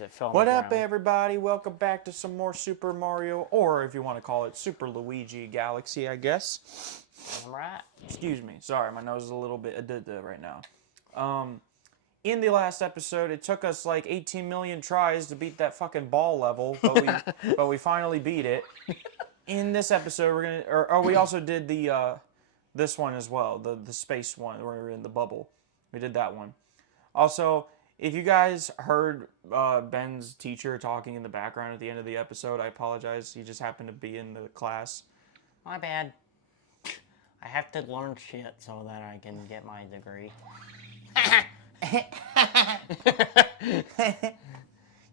because it fell on What the up, ground. everybody? Welcome back to some more Super Mario, or if you want to call it Super Luigi Galaxy, I guess. I'm right. Excuse me. Sorry, my nose is a little bit addicted right now. In the last episode, it took us like 18 million tries to beat that fucking ball level, but we finally beat it. In this episode, we're gonna, or we also did the this one as well, the space one where we're in the bubble. We did that one. Also, if you guys heard Ben's teacher talking in the background at the end of the episode, I apologize. He just happened to be in the class. My bad. I have to learn shit so that I can get my degree.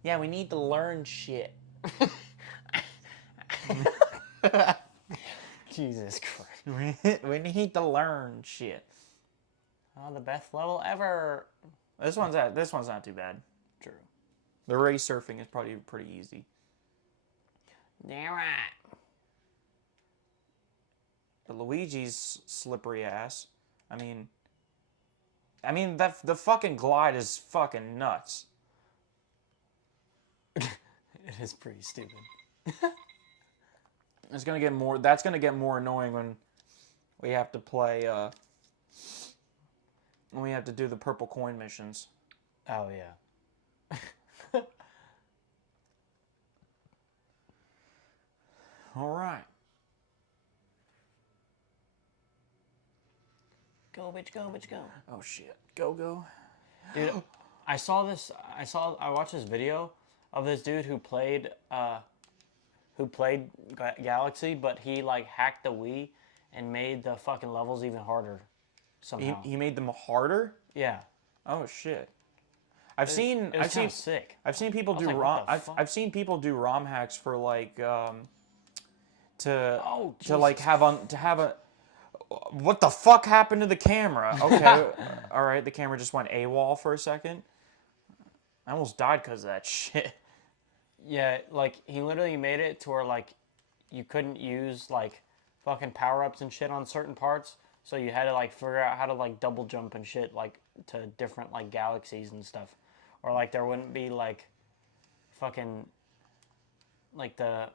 Yeah, we need to learn shit. Jesus Christ. We need to learn shit. Oh, the best level ever. This one's not too bad. True. The race surfing is probably pretty easy. Damn right. The Luigi's slippery ass. I mean that the fucking glide is fucking nuts. It is pretty stupid. It's gonna get more. That's gonna get more annoying when we have to play. When we have to do the purple coin missions. Oh, yeah. All right. Go, bitch, go, bitch, go. Oh shit. Go. Dude, I watched this video of this dude who played Galaxy, but he like hacked the Wii and made the fucking levels even harder somehow. He made them harder. Yeah. Oh shit. I've seen sick. I've seen people do like, ROM. what the fuck? I've seen people do ROM hacks for like to Jesus. have a. What the fuck happened to the camera? Okay, all right. The camera just went AWOL for a second. I almost died because of that shit. Yeah, like he literally made it to where like you couldn't use like fucking power-ups and shit on certain parts, so you had to like figure out how to like double jump and shit like to different like galaxies and stuff. Or like there wouldn't be like fucking like the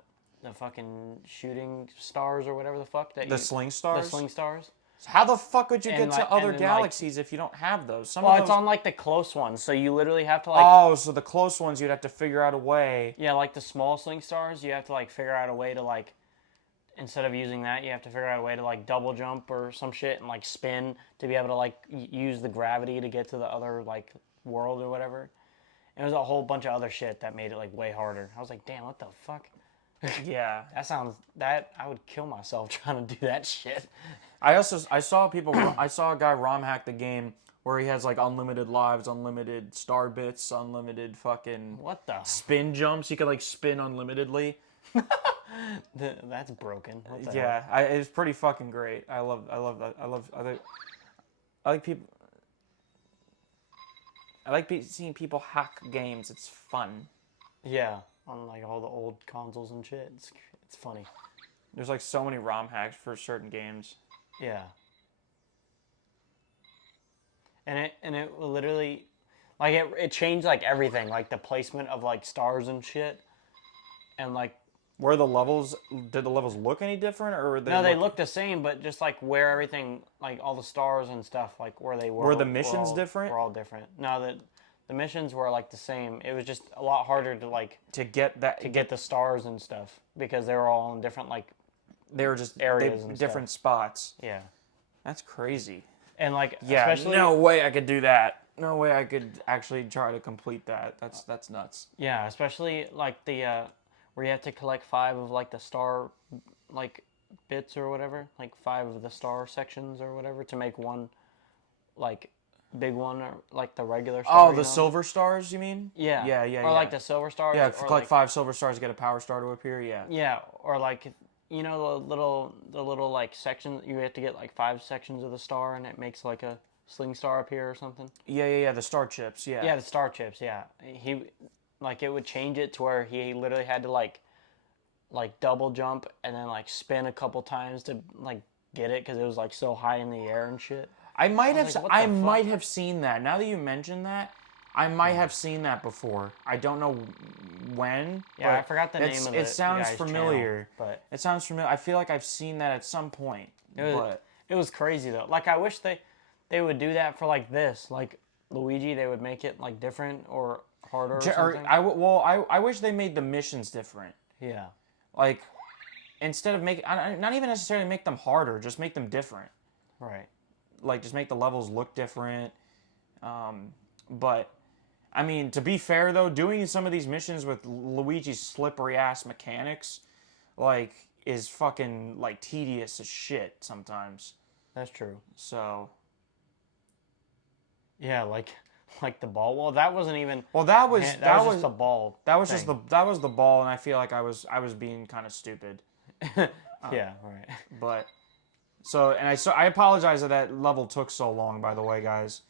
fucking shooting stars or whatever the fuck that The sling stars? The sling stars. How the fuck would you And get like- to other and then, galaxies if you don't have those? Some Well, of those. it's on like the close ones, so you literally have to like Oh, so the close ones you'd have to figure out a way. yeah, like the small sling stars, you have to like figure out a way to like instead of using that, you have to figure out a way to like double jump or some shit and like spin to be able to like use the gravity to get to the other like world or whatever. And there's a whole bunch of other shit that made it like way harder. I was like, damn, what the fuck? Yeah. I would kill myself trying to do that shit. I saw a guy ROM hack the game where he has like unlimited lives, unlimited star bits, unlimited fucking What the? spin jumps. He could like spin unlimitedly. That's broken. What the Yeah, hell? it's pretty fucking great. I love that. I like people. Seeing people hack games. It's fun. Yeah, on like all the old consoles and shit. It's funny. There's like so many ROM hacks for certain games. Yeah. And it literally, like it changed like everything, like the placement of like stars and shit, and like Where the levels did the levels look any different, or were they no, they look the same, but just like where everything, like all the stars and stuff, like where they were. Were the missions different? Were all different. No, the missions were like the same. It was just a lot harder to like to get that to get the stars and stuff because they were all in different like they were just areas and different spots. yeah. That's crazy. And like Yeah, especially no way I could do that. No way I could actually try to complete that. That's nuts. yeah, especially like the where you have to collect 5 of like the star like bits or whatever, like 5 of the star sections or whatever to make one like big one or like the regular star. Oh, you the know? silver stars, you mean? Yeah. Yeah. Or like the silver stars. Yeah, or collect like, 5 silver stars to get a power star to appear. Yeah. yeah, or like you know the little like section you have to get like 5 sections of the star and it makes like a sling star appear or something. Yeah. The star chips. Yeah. Yeah, the star chips. Yeah, he like it would change it to where he literally had to like double jump and then like spin a couple times to like get it because it was like so high in the air and shit. I might have like, what I the fuck? might have seen that. Now that you mention that, I might have seen that before. I don't know when. Yeah, but I forgot the name of it sounds guy's familiar. channel, but It sounds familiar. I feel like I've seen that at some point. But it was crazy though. Like I wish they would do that for like this, like Luigi. They would make it like different or harder or something. I wish they made the missions different. Yeah, Like instead of making, not even necessarily make them harder, just make them different. right. Like just make the levels look different. But I mean, to be fair though, doing some of these missions with Luigi's slippery ass mechanics, like, is fucking like tedious as shit sometimes. That's true. So Yeah, like the ball. Well, that wasn't even. well, that was Just the ball. just the ball, and I feel like I was being kind of stupid. Yeah, right. But so I apologize that that level took so long. By the way, guys,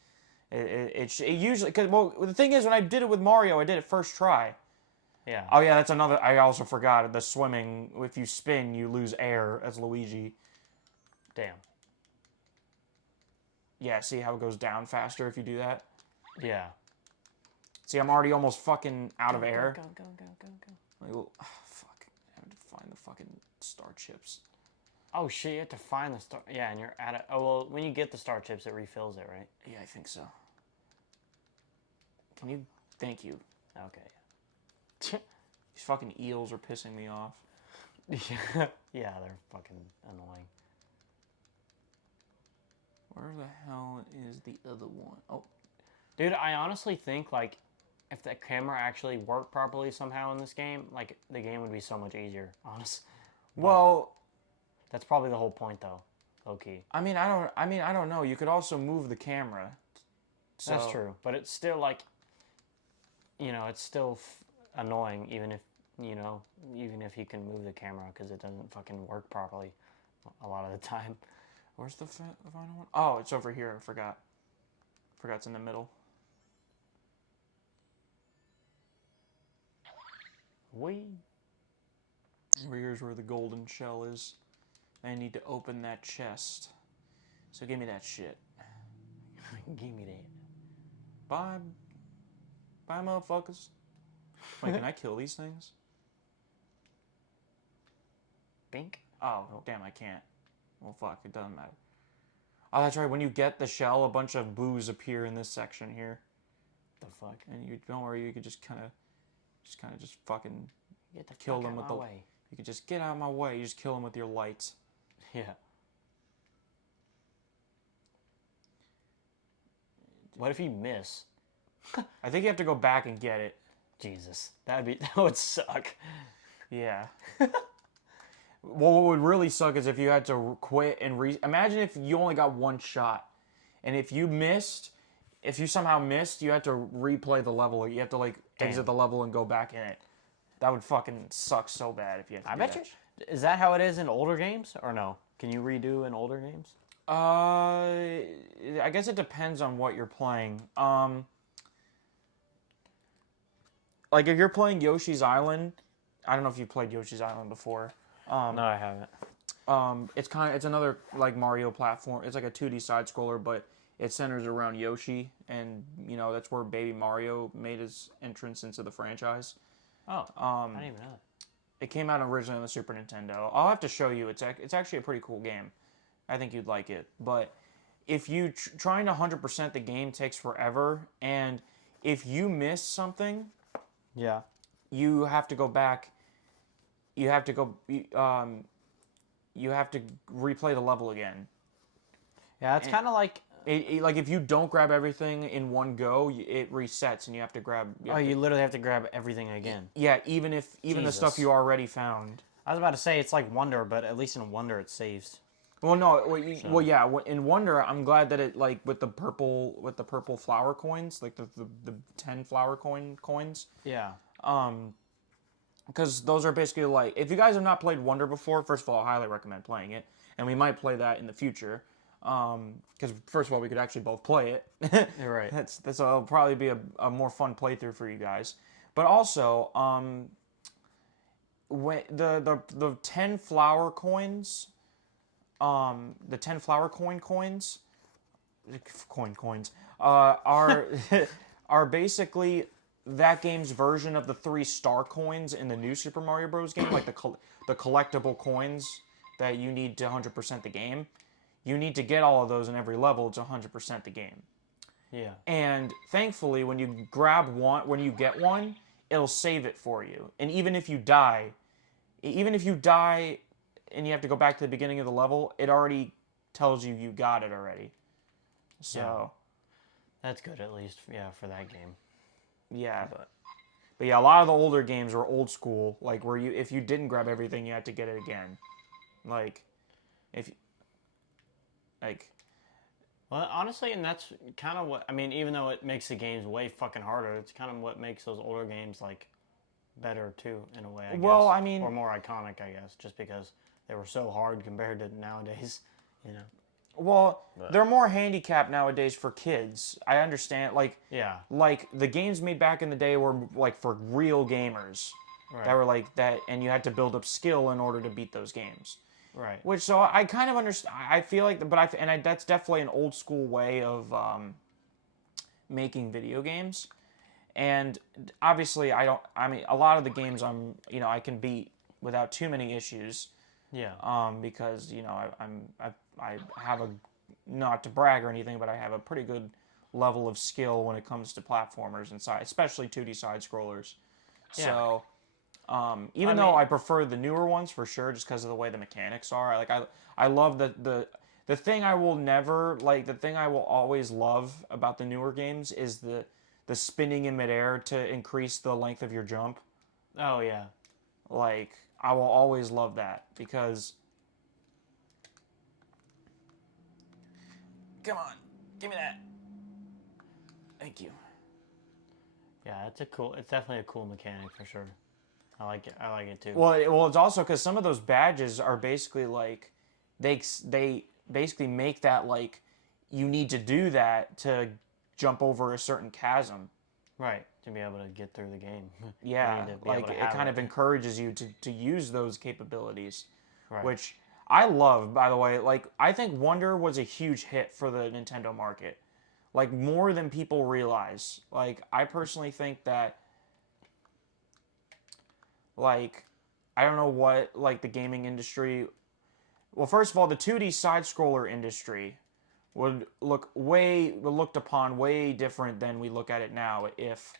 it usually because well the thing is when I did it with Mario, I did it first try. Yeah. Oh yeah, that's another. I also forgot the swimming. If you spin, you lose air as Luigi. Damn. Yeah, see how it goes down faster if you do that. Yeah. See, I'm already almost fucking out of air. Go. Like, oh, fuck, I have to find the fucking star chips. Oh shit! You have to find the star. Yeah, and you're at it. Oh well, when you get the star chips, it refills it, right? Yeah, I think so. Can you? Thank you. Okay. These fucking eels are pissing me off. Yeah, they're fucking annoying. Where the hell is the other one? Oh, Dude, I honestly think like if the camera actually worked properly somehow in this game, like the game would be so much easier. Honest. well, That's probably the whole point, though. Okay. I mean, I don't know. You could also move the camera. So, That's true, but it's still like, it's still annoying, even if you can move the camera because it doesn't fucking work properly a lot of the time. Where's the final one? Oh, it's over here. I forgot. Forgot it's in the middle. Over here's where the golden shell is. I need to open that chest. So give me that shit. Give me that. Bye. Bye, motherfuckers. Wait, can I kill these things? Bink. Oh, damn, I can't. Well, fuck, it doesn't matter. Oh, that's right. When you get the shell, a bunch of boos appear in this section here. The fuck? And you don't worry, you could just kind of fucking Get the kill fuck them out with my the. way. You could just get out of my way. You just kill them with your lights. Yeah. What if you miss? I think you have to go back and get it. Jesus, that would suck. Yeah. Well, what would really suck is if you had to quit and imagine if you only got one shot, and if you somehow missed, you had to replay the level. You have to exit the level and go back in it. That would fucking suck so bad if you had to. I bet you. Is that how it is in older games or no? Can you redo in older games? I guess it depends on what you're playing. Like if you're playing Yoshi's Island, I don't know if you've played Yoshi's Island before. No, I haven't. It's another like Mario platform. It's like a 2D side scroller, but it centers around Yoshi, and that's where Baby Mario made his entrance into the franchise. Oh, I didn't even know that. It came out originally on the Super Nintendo. I'll have to show you. It's actually a pretty cool game. I think you'd like it. But if you trying to 100% the game takes forever, and if you miss something, yeah, you have to go back. You have to go. You have to replay the level again. Yeah, it's kind of like. Like if you don't grab everything in one go, it resets and you have to grab. You literally have to grab everything again. Yeah, even the stuff you already found. I was about to say it's like Wonder, but at least in Wonder it saves. Well, no, well, yeah. In Wonder, I'm glad that it with the purple flower coins, like the 10 flower coins. Yeah. Because those are basically like, if you guys have not played Wonder before, first of all, I highly recommend playing it, and we might play that in the future. Because first of all, we could actually both play it. You're right. That'll probably be a more fun playthrough for you guys. But also, when the 10 flower coins, the 10 flower coins, are are basically that game's version of the 3 star coins in the new Super Mario Bros. Game, like the collectible coins that you need to 100% the game. You need to get all of those in every level to 100% the game. Yeah. And thankfully, when you get one, it'll save it for you. And even if you die and you have to go back to the beginning of the level, it already tells you got it already. So, That's good at least. Yeah, for that game. yeah. But But yeah, a lot of the older games were old school, like where if you didn't grab everything, you had to get it again. Like, if like well, honestly, and that's kind of what I mean. Even though it makes the games way fucking harder, it's kind of what makes those older games like better too, in a way, I well, guess, I mean, or more iconic, I guess, just because they were so hard compared to nowadays. You know. well, But they're more handicapped nowadays for kids. I understand, yeah. like the games made back in the day were like for real gamers Right. that were like that, and you had to build up skill in order to beat those games. Right. Which so I kind of understand. I feel like, that's definitely an old school way of making video games. And obviously, I don't. I mean, a lot of the games I can beat without too many issues. Yeah. Because I have a, not to brag or anything, but I have a pretty good level of skill when it comes to platformers and especially 2D side scrollers. Yeah. So, even though I prefer the newer ones for sure, just because of the way the mechanics are, I love the thing I will never like. The thing I will always love about the newer games is the spinning in midair to increase the length of your jump. Oh yeah. Like, I will always love that because. Come on, give me that. Thank you. Yeah, it's definitely a cool mechanic for sure. I like it. I like it too. Well, it's also because some of those badges are basically like, they basically make that like, you need to do that to jump over a certain chasm. Right. To be able to get through the game. You Yeah, need to be able like to it have kind it. of encourages you to use those capabilities, Right. which I love. By the way, like I think Wonder was a huge hit for the Nintendo market, like more than people realize. Like I personally think that, like, I don't know what like the gaming industry. Well, first of all, the 2D side scroller industry would looked upon way different than we look at it now if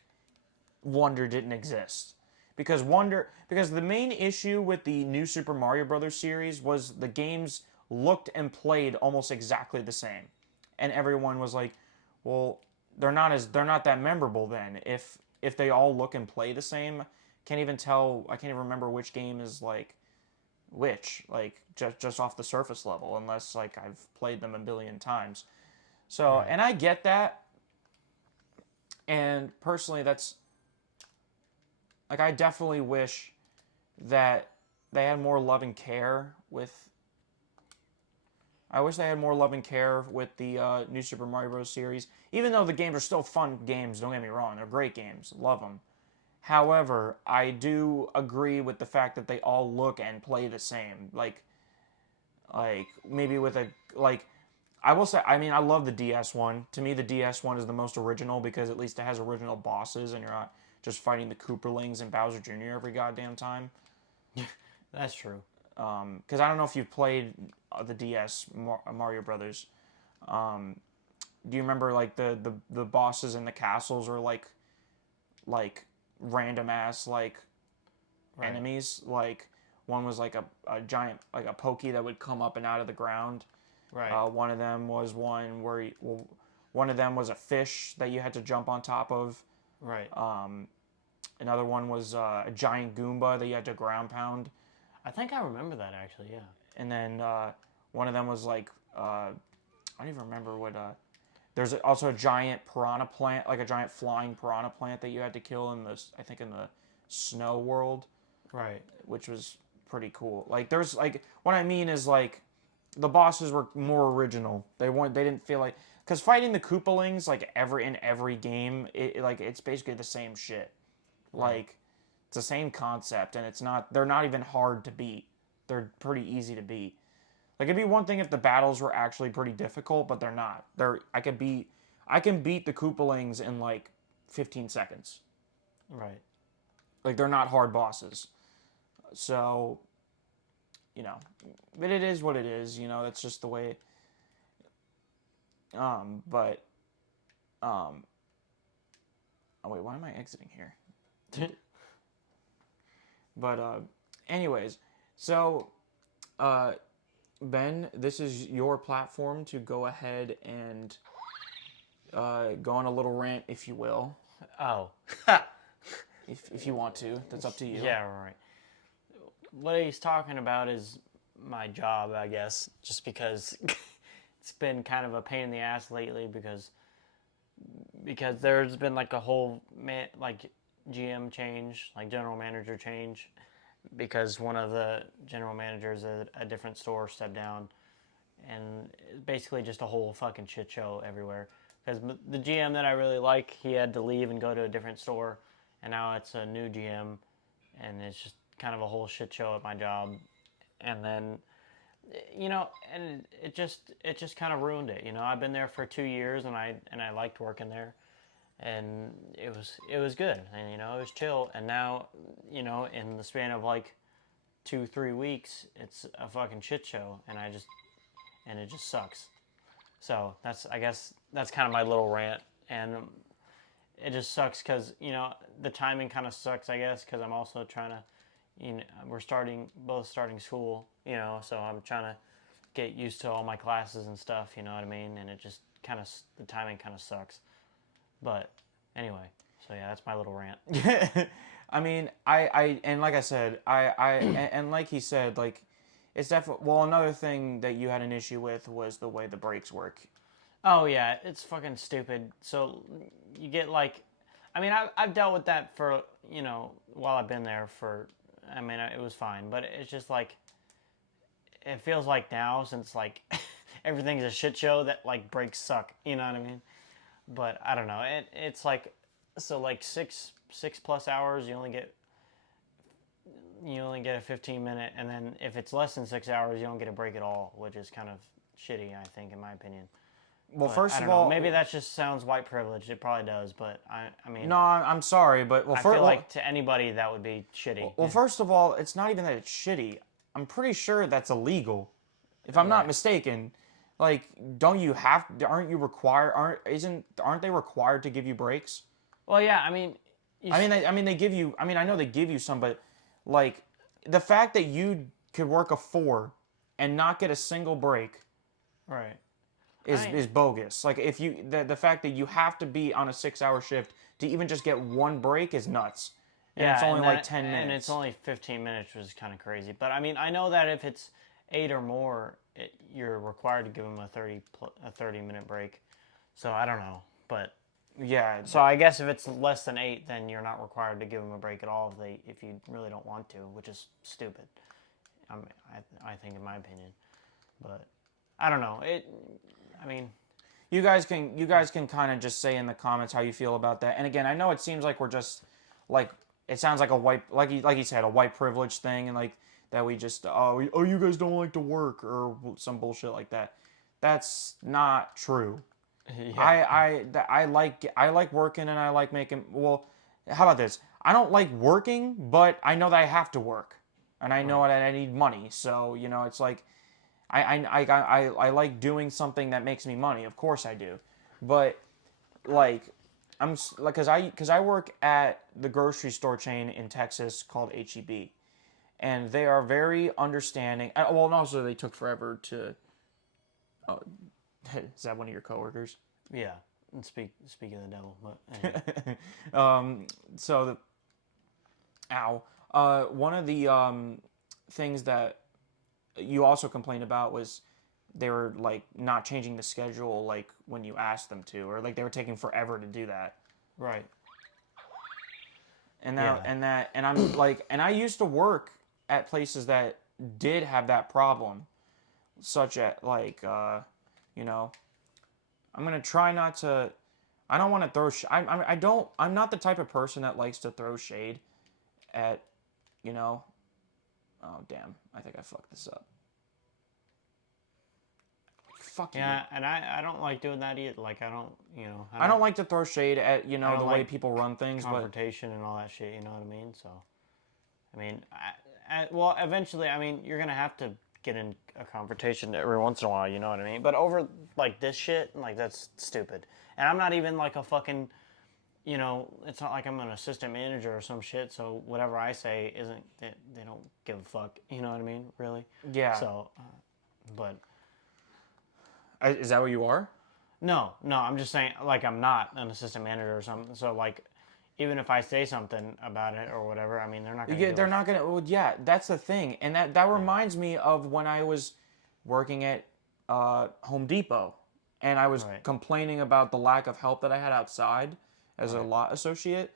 Wonder didn't exist. Because the main issue with the new Super Mario Brothers series was the games looked and played almost exactly the same. And everyone was like, "Well, they're not that memorable then if they all look and play the same." I can't even remember which game is like which, like just off the surface level, unless like I've played them a billion times. So, Right. and I get that. And personally, that's like, I definitely wish that they had more love and care with. I wish they had more love and care with the new Super Mario Bros. Series. Even though the games are still fun games, don't get me wrong, they're great games, love them. However, I do agree with the fact that they all look and play the same. Like maybe with a like. I will say, I mean, I love the DS one. To me, the DS one is the most original because at least it has original bosses, and you're not just fighting the Kooperlings and Bowser Jr. every goddamn time. That's true. Because I don't know if you've played the DS Mario Brothers. Do you remember like the bosses in the castles are like random ass like Right. enemies? Like one was like a giant like a pokey that would come up and out of the ground. Right. One of them was one of them was a fish that you had to jump on top of. Right. Another one was a giant Goomba that you had to ground pound. I think I remember that actually. Yeah. And then one of them was like I don't even remember what. There's also a giant piranha plant, like a giant flying piranha plant that you had to kill in this. I think in the snow world, Right. which was pretty cool. Like there's like what I mean is like the bosses were more original. They didn't feel like, because fighting the Koopalings like in every game, like it's basically the same shit. Right. Like it's the same concept, and they're not even hard to beat. They're pretty easy to beat. Like it'd be one thing if the battles were actually pretty difficult, but they're not. I can beat the Koopalings in like 15 seconds. Right. Like, they're not hard bosses. So, you know, but it is what it is. You know, that's just the way. But oh wait, why am I exiting here? But anyways, so Ben, this is your platform to go ahead and go on a little rant, if you will. Oh. If you want to, that's up to you. Yeah, right. What he's talking about is my job, I guess, just because it's been kind of a pain in the ass lately because there's been like a whole GM change, like general manager change, because one of the general managers at a different store stepped down, and basically just a whole fucking shit show everywhere. Because the GM that I really like, he had to leave and go to a different store, and now it's a new GM, and it's just kind of a whole shit show at my job. And then, and it just kind of ruined it. I've been there for 2 years, and I liked working there, and it was good, and it was chill. And now, in the span of like 2-3 weeks, it's a fucking shit show, and it just sucks. So I guess that's kind of my little rant, and it just sucks because the timing kind of sucks, I guess, because I'm also trying to, we're both starting school, so I'm trying to get used to all my classes and stuff, you know what I mean, and it just the timing kind of sucks. But anyway, so yeah, that's my little rant. I mean, and like I said, and like he said, like, it's definitely, well, another thing that you had an issue with was the way the brakes work. Oh yeah, it's fucking stupid. So you get like, I mean, I've dealt with that for, while I've been there for, I mean, it was fine, but it's just like, it feels like now, since like everything's a shit show, that like brakes suck, you know what I mean? But I don't know, it's like, so like 6+ hours, you only get a 15-minute, and then if it's less than 6 hours, you don't get a break at all, which is kind of shitty, I think, in my opinion. Well, But first I don't of all, know, maybe that just sounds white privileged. It probably does, but I mean, no, I'm sorry, but I feel like to anybody that would be shitty. Well, first of all, it's not even that it's shitty. I'm pretty sure that's illegal, if I'm not Right. mistaken. Like, don't you have? Aren't you required? Aren't they required to give you breaks? Well, yeah, I mean, I mean, they give you. I mean, I know they give you some, but like, the fact that you could work a 4 and not get a single break right. is bogus. Like, if you the fact that you have to be on a 6-hour shift to even just get one break is nuts. And Yeah, it's only like that, 10 minutes. and it's only 15 minutes, which is kind of crazy. But I mean, I know that if it's 8 or more, you're required to give them a 30-minute break. So I don't know, but Yeah. so I guess if it's less than 8, then you're not required to give them a break at all if you really don't want to, which is stupid. I think, in my opinion, but I don't know. I mean, you guys can kind of just say in the comments how you feel about that. And again, I know it seems like we're just like, it sounds like a white, like he said, a white privilege thing, and like that we just you guys don't like to work or some bullshit like that. That's not true. yeah. I like working, and I like making, well, how about this? I don't like working, but I know that I have to work, and I know Right. that I need money. So, it's like, I like doing something that makes me money. Of course I do, but like, like, cause I work at the grocery store chain in Texas called HEB, and they are very understanding. Well, and also they took forever to. Oh, is that one of your coworkers? Yeah. And speaking of the devil, but anyway. So one of the things that you also complained about was they were like not changing the schedule like when you asked them to, or like they were taking forever to do that. Right. And Yeah. and I'm like, and I used to work at places that did have that problem, such as like you know, I'm gonna try not to. I don't want to throw. I don't. I'm not the type of person that likes to throw shade at, you know. Oh damn! I think I fucked this up. fuck you. Yeah, and I don't like doing that either. Like I don't, you know, I don't like to throw shade at the don't way like people run things, but confrontation and all that shit. You know what I mean? So, I mean, well, eventually, I mean, you're gonna have to get in a confrontation every once in a while. You know what I mean? But over like this shit, like that's stupid. And I'm not even like a fucking, you know, it's not like I'm an assistant manager or some shit. So whatever I say isn't they don't give a fuck. You know what I mean? Really? yeah. So, but. Is that what you are? No, I'm just saying, like, I'm not an assistant manager or something. So, like, even if I say something about it or whatever, I mean, they're not going to. Yeah, they're not gonna. Well, yeah, that's the thing, and that reminds me of when I was working at Home Depot, and I was Right. complaining about the lack of help that I had outside as a Right. lot associate.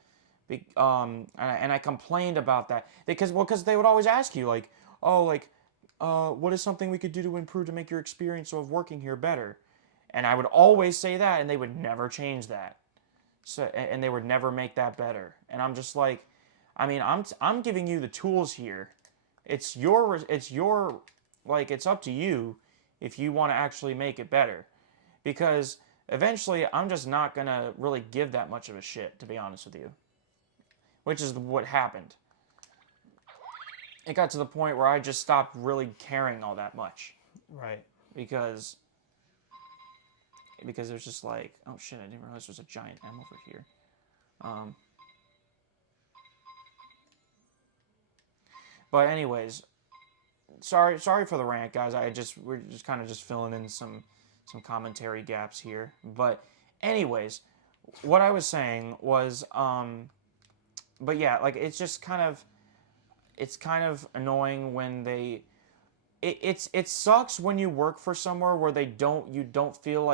And I complained about that because they would always ask you like, oh, like, what is something we could do to improve to make your experience of working here better? And I would always say that, and they would never change that. So, and they would never make that better. And I'm just like, I mean, I'm giving you the tools here. It's your like it's up to you if you want to actually make it better. Because eventually I'm just not going to really give that much of a shit, to be honest with you. Which is what happened. It got to the point where I just stopped really caring all that much Right. because it was just like, oh shit, I didn't realize there's a giant M over here. But anyways, sorry for the rant, guys. We're just kind of just filling in some commentary gaps here. But anyways, what I was saying was, but yeah, like it's kind of annoying when it sucks when you work for somewhere where you don't feel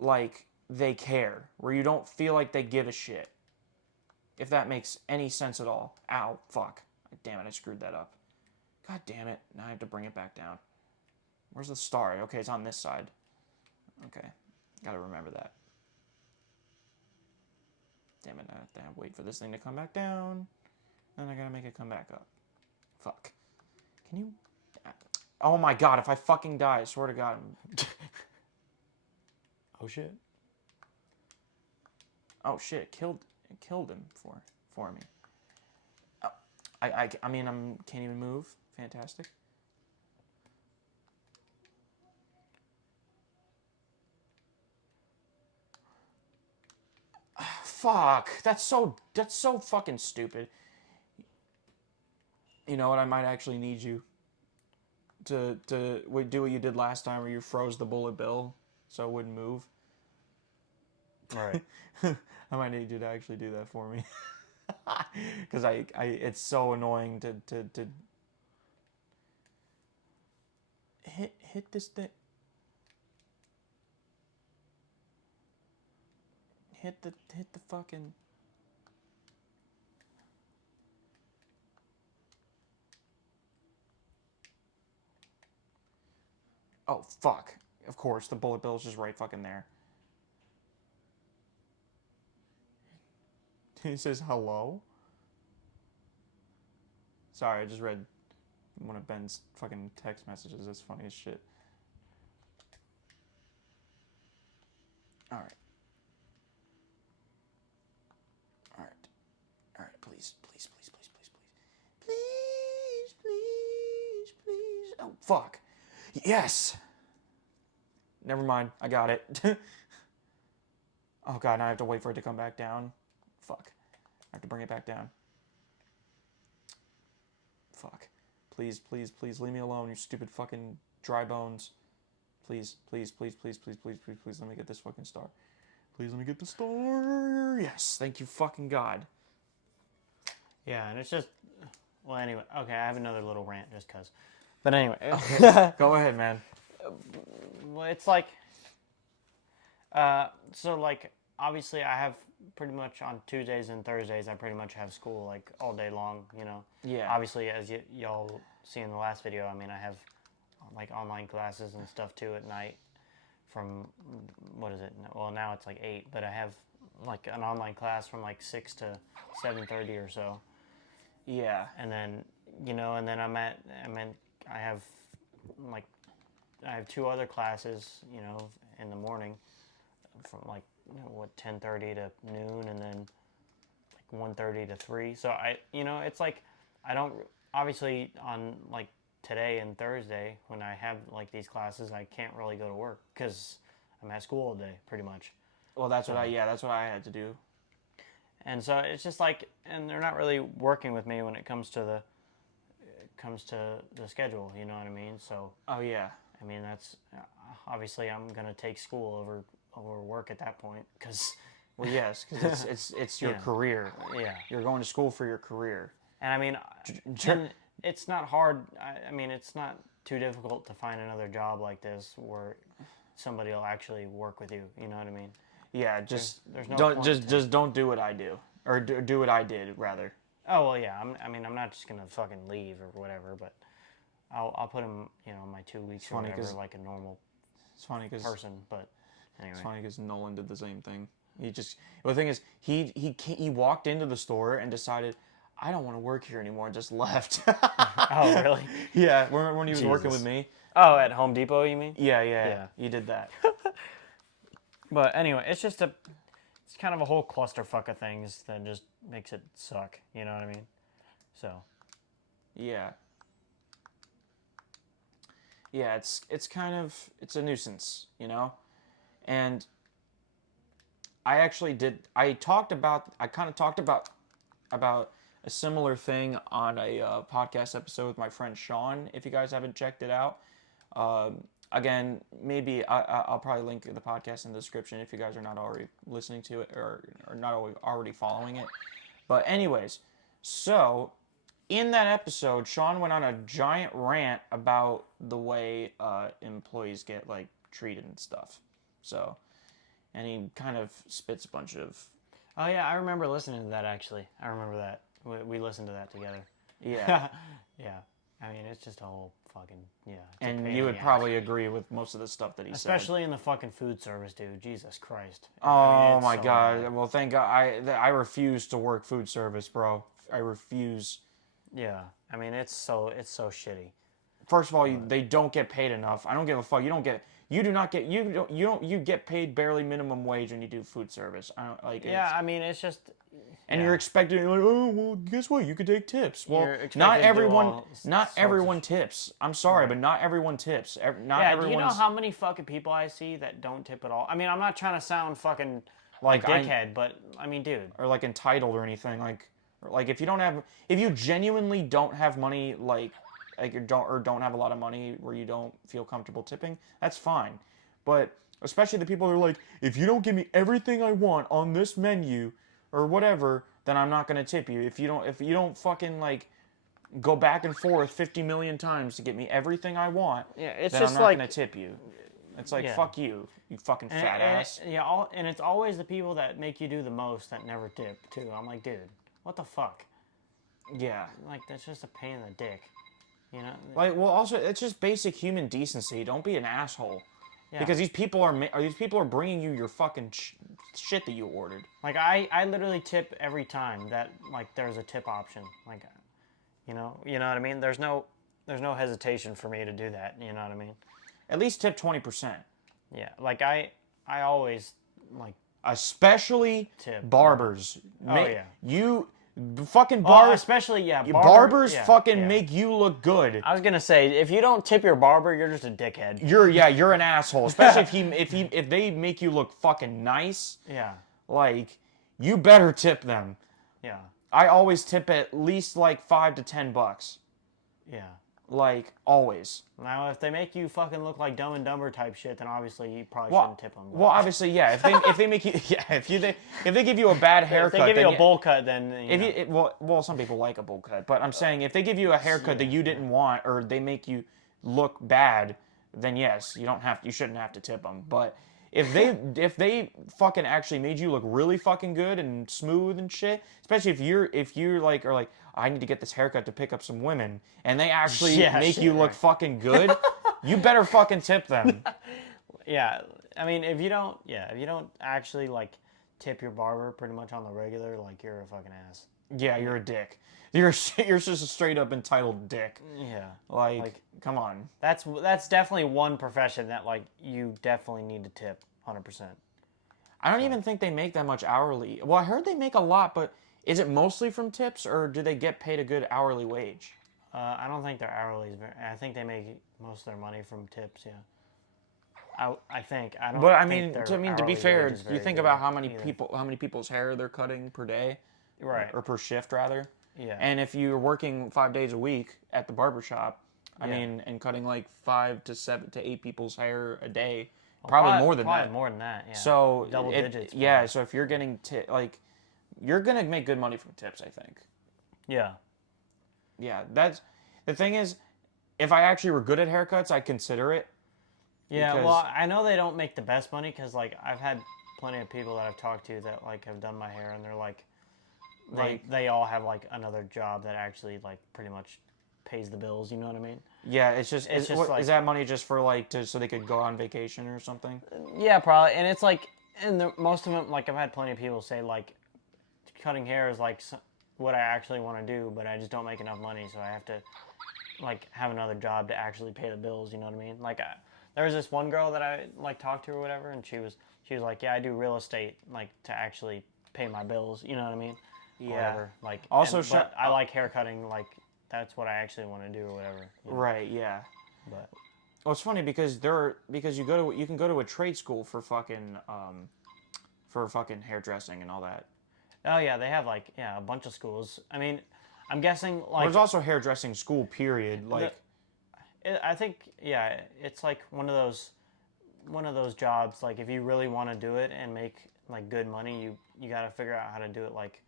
like they care, where you don't feel like they give a shit. If that makes any sense at all. Ow, fuck. Damn it, I screwed that up. God damn it. Now I have to bring it back down. Where's the star? Okay, it's on this side. Okay. Gotta remember that. Damn it, I have to wait for this thing to come back down. Then I gotta make it come back up. Fuck. Can you... Oh my god, if I fucking die, I swear to god. Oh shit. Oh shit, it killed him for me. Oh, I mean, can't even move. Fantastic. Fuck. That's so fucking stupid. You know what? I might actually need you to do what you did last time, where you froze the bullet bill so it wouldn't move. Right. I might need you to actually do that for me, because it's so annoying to hit this thing. Hit the fucking. Oh fuck! Of course, the bullet bill is just right fucking there. He says hello. Sorry, I just read one of Ben's fucking text messages. That's funny as shit. All right. All right. All right. Please. Please. Oh fuck. Yes. Never mind. I got it. Oh god, now I have to wait for it to come back down. Fuck. I have to bring it back down. Fuck. Please, leave me alone, you stupid fucking dry bones. Please, let me get this fucking star. Please let me get the star. Yes, thank you fucking god. Yeah, and it's just. Well, anyway. Okay, I have another little rant just cause. But anyway. Go ahead, man. Well, it's like. So like obviously I have pretty much on Tuesdays and Thursdays I pretty much have school like all day long, you know. Yeah. Obviously, as y'all see in the last video, I mean I have like online classes and stuff too at night from what is it? Well, now it's like 8, but I have like an online class from like 6 to 7:30 or so. Yeah. And then, you know, and then I have like have two other classes, in the morning from like 10:30 to noon, and then like 1:30 to 3. So it's like I don't obviously on like today and Thursday when I have like these classes, I can't really go to work because I'm at school all day pretty much. Well, that's what I had to do. And so it's just like, and they're not really working with me when it comes to the schedule. You know what I mean? So. Oh yeah. I mean, that's obviously I'm gonna take school over work at that point because. Well, yes, because it's your career. Yeah. You're going to school for your career. And I mean, and it's not hard. I mean, it's not too difficult to find another job like this where somebody will actually work with you. You know what I mean? Yeah, just there's no don't point just don't do what I do, or do what I did rather. Oh well, yeah. I'm not just gonna fucking leave or whatever, but I'll put him, my 2 weeks or whatever, like a normal It's funny because person. But anyway, it's funny because Nolan did the same thing. The thing is, he walked into the store and decided, I don't want to work here anymore, and just left. Oh really? Yeah, when he was working with me. Oh, at Home Depot, you mean? Yeah. He did that. But anyway, it's kind of a whole clusterfuck of things that just makes it suck. You know what I mean? So. Yeah. Yeah, it's a nuisance, and I kind of talked about a similar thing on a podcast episode with my friend Sean. If you guys haven't checked it out, again, maybe I'll probably link the podcast in the description if you guys are not already listening to it or not already following it. But anyways, so in that episode, Sean went on a giant rant about the way employees get like treated and stuff. So, and he kind of spits a bunch of. Oh yeah, I remember listening to that actually. I remember that we listened to that together. Yeah. Yeah. I mean, it's just a whole fucking And you would probably agree with most of the stuff that he said. Especially in the fucking food service, dude. Jesus Christ. Oh my God. Bad. Well, thank God. I refuse to work food service, bro. I refuse. Yeah. I mean, it's so shitty. First of all, they don't get paid enough. I don't give a fuck. You get paid barely minimum wage when you do food service. I don't like. Yeah, I mean, it's just. And you're expecting, like, oh well, guess what? You could take tips. Well, not everyone tips. I'm sorry, but not everyone tips. Do you know how many fucking people I see that don't tip at all? I mean, I'm not trying to sound fucking like dickhead, but I mean, dude. Or like entitled or anything. Like if you genuinely don't have money, like you don't have a lot of money where you don't feel comfortable tipping, that's fine. But especially the people who are like, if you don't give me everything I want on this menu or whatever, then I'm not gonna tip you. If you don't fucking like go back and forth 50 million times to get me everything I want, it's then just I'm not gonna tip you. It's like fuck you fucking fat ass. And it's always the people that make you do the most that never tip too. I'm like, dude, what the fuck? Yeah. Like that's just a pain in the dick. Like, well, also it's just basic human decency. Don't be an asshole. Yeah. Because these people are bringing you your fucking shit that you ordered. Like I literally tip every time that like there's a tip option. Like, you know what I mean? There's no hesitation for me to do that. You know what I mean? At least tip 20%. Yeah, like I always like. Especially tip barbers. You fucking especially barbers fucking make you look good. I was gonna say, if you don't tip your barber, you're just a dickhead. You're an asshole. Especially if they make you look fucking nice. Yeah. Like, you better tip them. Yeah. I always tip at least like $5 to $10. Yeah. Like, always. Now, if they make you fucking look like Dumb and Dumber type shit, then obviously you probably shouldn't tip them. But. Well, obviously, yeah. If they make you, if they give you a bad haircut, if they give you a bowl cut, then well, some people like a bowl cut, but I'm saying if they give you a haircut that you didn't want, or they make you look bad, then yes, you shouldn't have to tip them. But if they fucking actually made you look really fucking good and smooth and shit, especially if you're like are like, I need to get this haircut to pick up some women, and they actually make you look fucking good, you better fucking tip them. Yeah, I mean, if you don't actually like tip your barber pretty much on the regular, like you're a fucking ass. Yeah, you're a dick. You're just a straight up entitled dick. Yeah. Like, come on. That's definitely one profession that like you definitely need to tip 100%. I don't even think they make that much hourly. Well, I heard they make a lot, but is it mostly from tips or do they get paid a good hourly wage? I don't think their hourly is very. I think they make most of their money from tips. Yeah. I think I don't. But I think mean, their to be hourly fair, wage is you very think good about either. how many people's hair they're cutting per day, Right. or per shift rather. Yeah. And if you're working 5 days a week at the barber shop, I Yeah. mean, and cutting like 5 to 7 to 8 people's hair a day, probably more than probably that. more than that. Yeah. So Double digits. yeah. Probably. So if you're getting like, you're gonna make good money from tips, I think. Yeah. Yeah, that's the thing is, if I actually were good at haircuts, I'd consider it. Yeah. Because- Well, I know they don't make the best money because like I've had plenty of people that I've talked to that like have done my hair and they're like they all have like another job that actually like pretty much pays the bills. You know what I mean? Yeah, it's just like- is that money just for like so they could go on vacation or something? Yeah, probably. And it's like, and most of them, like I've had plenty of people say like, cutting hair is like what I actually want to do, but I just don't make enough money, so I have to like have another job to actually pay the bills. You know what I mean? Like, there was this one girl that I like talked to or whatever, and she was like, yeah, I do real estate like to actually pay my bills. You know what I mean? Yeah. Whatever. Like, Also, but I like hair cutting. Like, that's what I actually want to do or whatever. You know? Right. Yeah. But Well, it's funny because you can go to a trade school for fucking hairdressing and all that. oh yeah, they have like a bunch of schools. I mean, I'm guessing like There's also hairdressing school. Period. Like. I think it's like one of those jobs. Like if you really want to do it and make like good money, you got to figure out how to do it like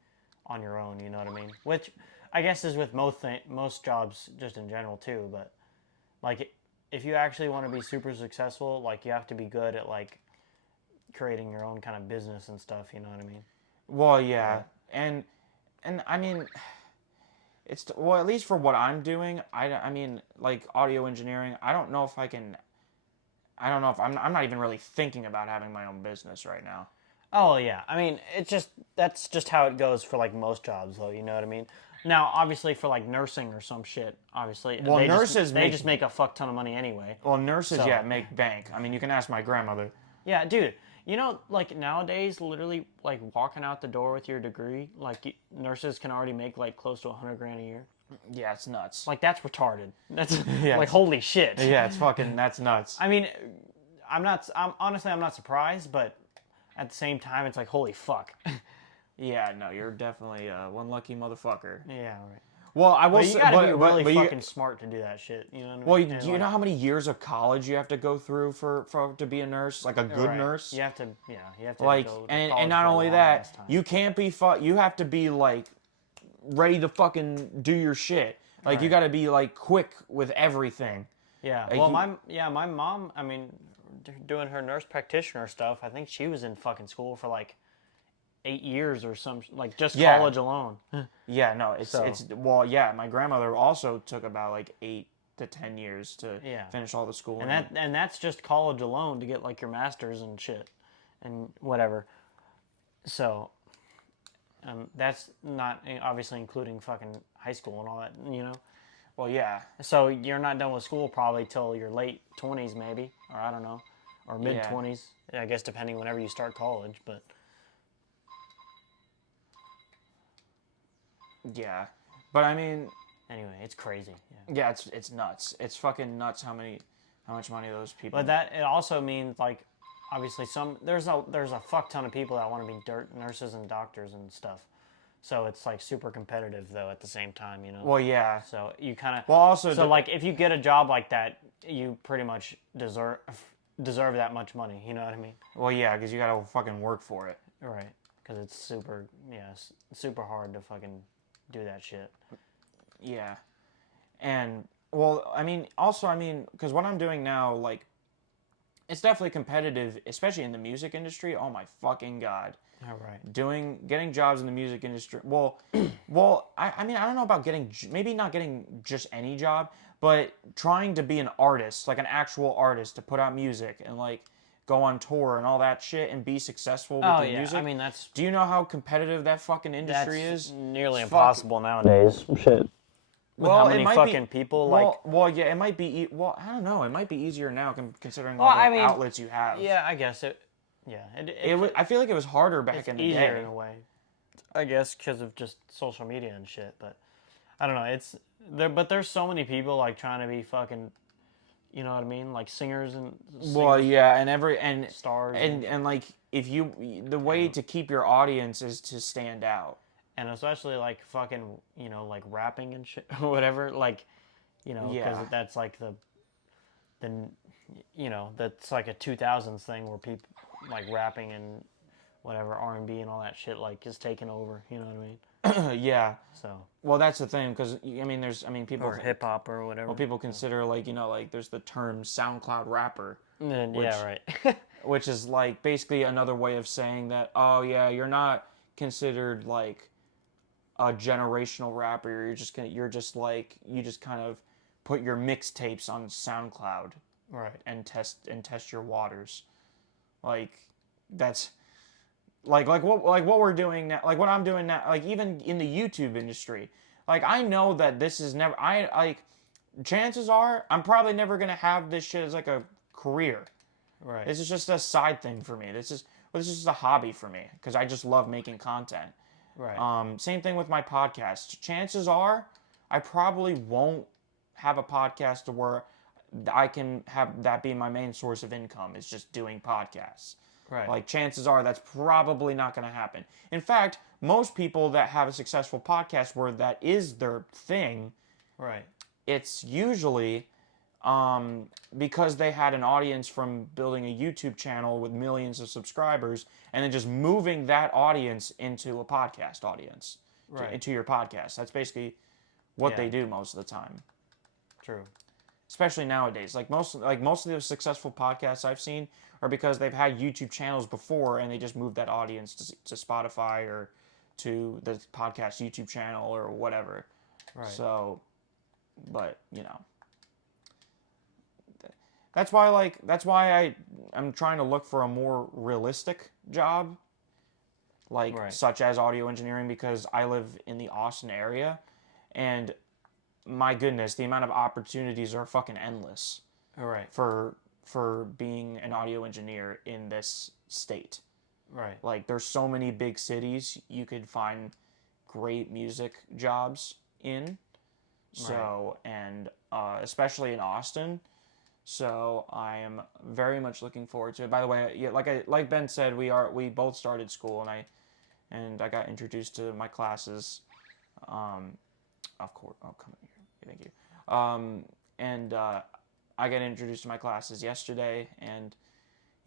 on your own. You know what I mean? Which I guess is with most jobs just in general too. But like if you actually want to be super successful, like you have to be good at like creating your own kind of business and stuff. You know what I mean? Well, yeah, and I mean, it's well at least for what I'm doing. I mean like audio engineering. I don't know if I can. I don't know if I'm not even really thinking about having my own business right now. Oh yeah, I mean that's just how it goes for like most jobs though. You know what I mean? Now obviously for like nursing or some shit, obviously Well, nurses they just make a fuck ton of money anyway. Well, nurses, So- yeah, make bank. I mean, you can ask my grandmother. Yeah, dude. You know, like nowadays, literally, like walking out the door with your degree, like nurses can already make like close to 100 grand a year. Yeah, it's nuts. Like that's retarded. That's Yeah, like holy shit. Yeah, it's fucking, that's nuts. I mean, I'm honestly I'm not surprised, but at the same time, it's like holy fuck. Yeah, no, you're definitely one lucky motherfucker. Yeah, right. Well, I will But you say, gotta be really but fucking smart to do that shit. You know what I mean? well, And, do you know how many years of college you have to go through for to be a nurse, like a good right. nurse? You have to, you have to Like, go to and college not for a only long that, ass time. you can't be you have to be like ready to fucking do your shit. Like you Right. got to be like quick with everything. Yeah. Like, Well, you- my mom. I mean, doing her nurse practitioner stuff. I think she was in fucking school for like 8 years or some like just Yeah. college alone. Yeah, no, it's So- it's well, yeah. My grandmother also took about like 8 to 10 years to Yeah. finish all the school. And that's just college alone to get like your masters and shit and whatever. So that's not obviously including fucking high school and all that, you know. well, yeah, So you're not done with school probably till your late 20s maybe, or I don't know, or mid 20s. I guess depending whenever you start college, but yeah. But I mean, anyway, it's crazy. Yeah. yeah, it's nuts. It's fucking nuts how much money those people. But that it also means like obviously there's a fuck ton of people that want to be nurses and doctors and stuff. So it's like super competitive though at the same time, you know. Well, yeah. So you kind of Well, also so like if you get a job like that, you pretty much deserve that much money. You know what I mean? Well, yeah, because you gotta fucking work for it. Right. Because it's super hard to fucking do that shit. Yeah, and well, I mean, also, I mean, because what I'm doing now, like, it's definitely competitive, especially in the music industry. Oh my fucking god. All right. Getting jobs in the music industry. Well, I mean, I don't know about maybe not getting just any job, but trying to be an artist, like an actual artist, to put out music and like go on tour and all that shit and be successful with Oh your yeah, music. I mean that's Do you know how competitive that fucking industry that's is? nearly It's fuck- impossible nowadays. Shit. With how Well, it many might fucking be. people like. Well, yeah, it might be. Well, I don't know. It might be easier now considering Well, all I the mean, outlets you have. yeah, I guess it. Yeah, I feel like it was harder back it's in the easier day. in a way. I guess because of just social media and shit. But I don't know. It's there, but there's so many people like trying to be fucking. You know what I mean? Like singers and Well, singers, yeah, and every and stars and like if you the way to keep your audience is to stand out. and especially like fucking like rapping and shit or whatever. Like because Yeah. that's like the that's like a 2000s thing where people like rapping and whatever R&B and all that shit like is taking over. You know what I mean? Yeah. So Well, that's the thing because people or hip hop or whatever. well people consider like there's the term SoundCloud rapper, And, which yeah, right. which is like basically another way of saying that oh yeah you're not considered like a generational rapper. You're just like you just kind of put your mixtapes on SoundCloud Right. and test your waters. Like that's like what we're doing now, like what I'm doing now, like even in the YouTube industry. Like I know that this is never I like chances are I'm probably never going to have this shit as like a career. Right. This is just a side thing for me. This is just a hobby for me because I just love making content. Right. Same thing with my podcast. Chances are, I probably won't have a podcast where I can have that be my main source of income. Is just doing podcasts. Right. Like chances are that's probably not going to happen. In fact, most people that have a successful podcast where that is their thing, Right. it's usually because they had an audience from building a YouTube channel with millions of subscribers and then just moving that audience into a podcast audience, Right. into your podcast. That's basically what they Yeah. do most of the time. True. Especially nowadays, most of the successful podcasts I've seen are because they've had YouTube channels before and they just moved that audience to Spotify or to the podcast YouTube channel or whatever. Right. So, but that's why I'm trying to look for a more realistic job, like Right. such as audio engineering, because I live in the Austin area, and my goodness, the amount of opportunities are fucking endless Right. for being an audio engineer in this state. Right. Like there's so many big cities you could find great music jobs in. So and especially in Austin. So I am very much looking forward to it. By the way, yeah, like Ben said, we both started school and I got introduced to my classes. Of course, oh come here, thank you. And I got introduced to my classes yesterday, and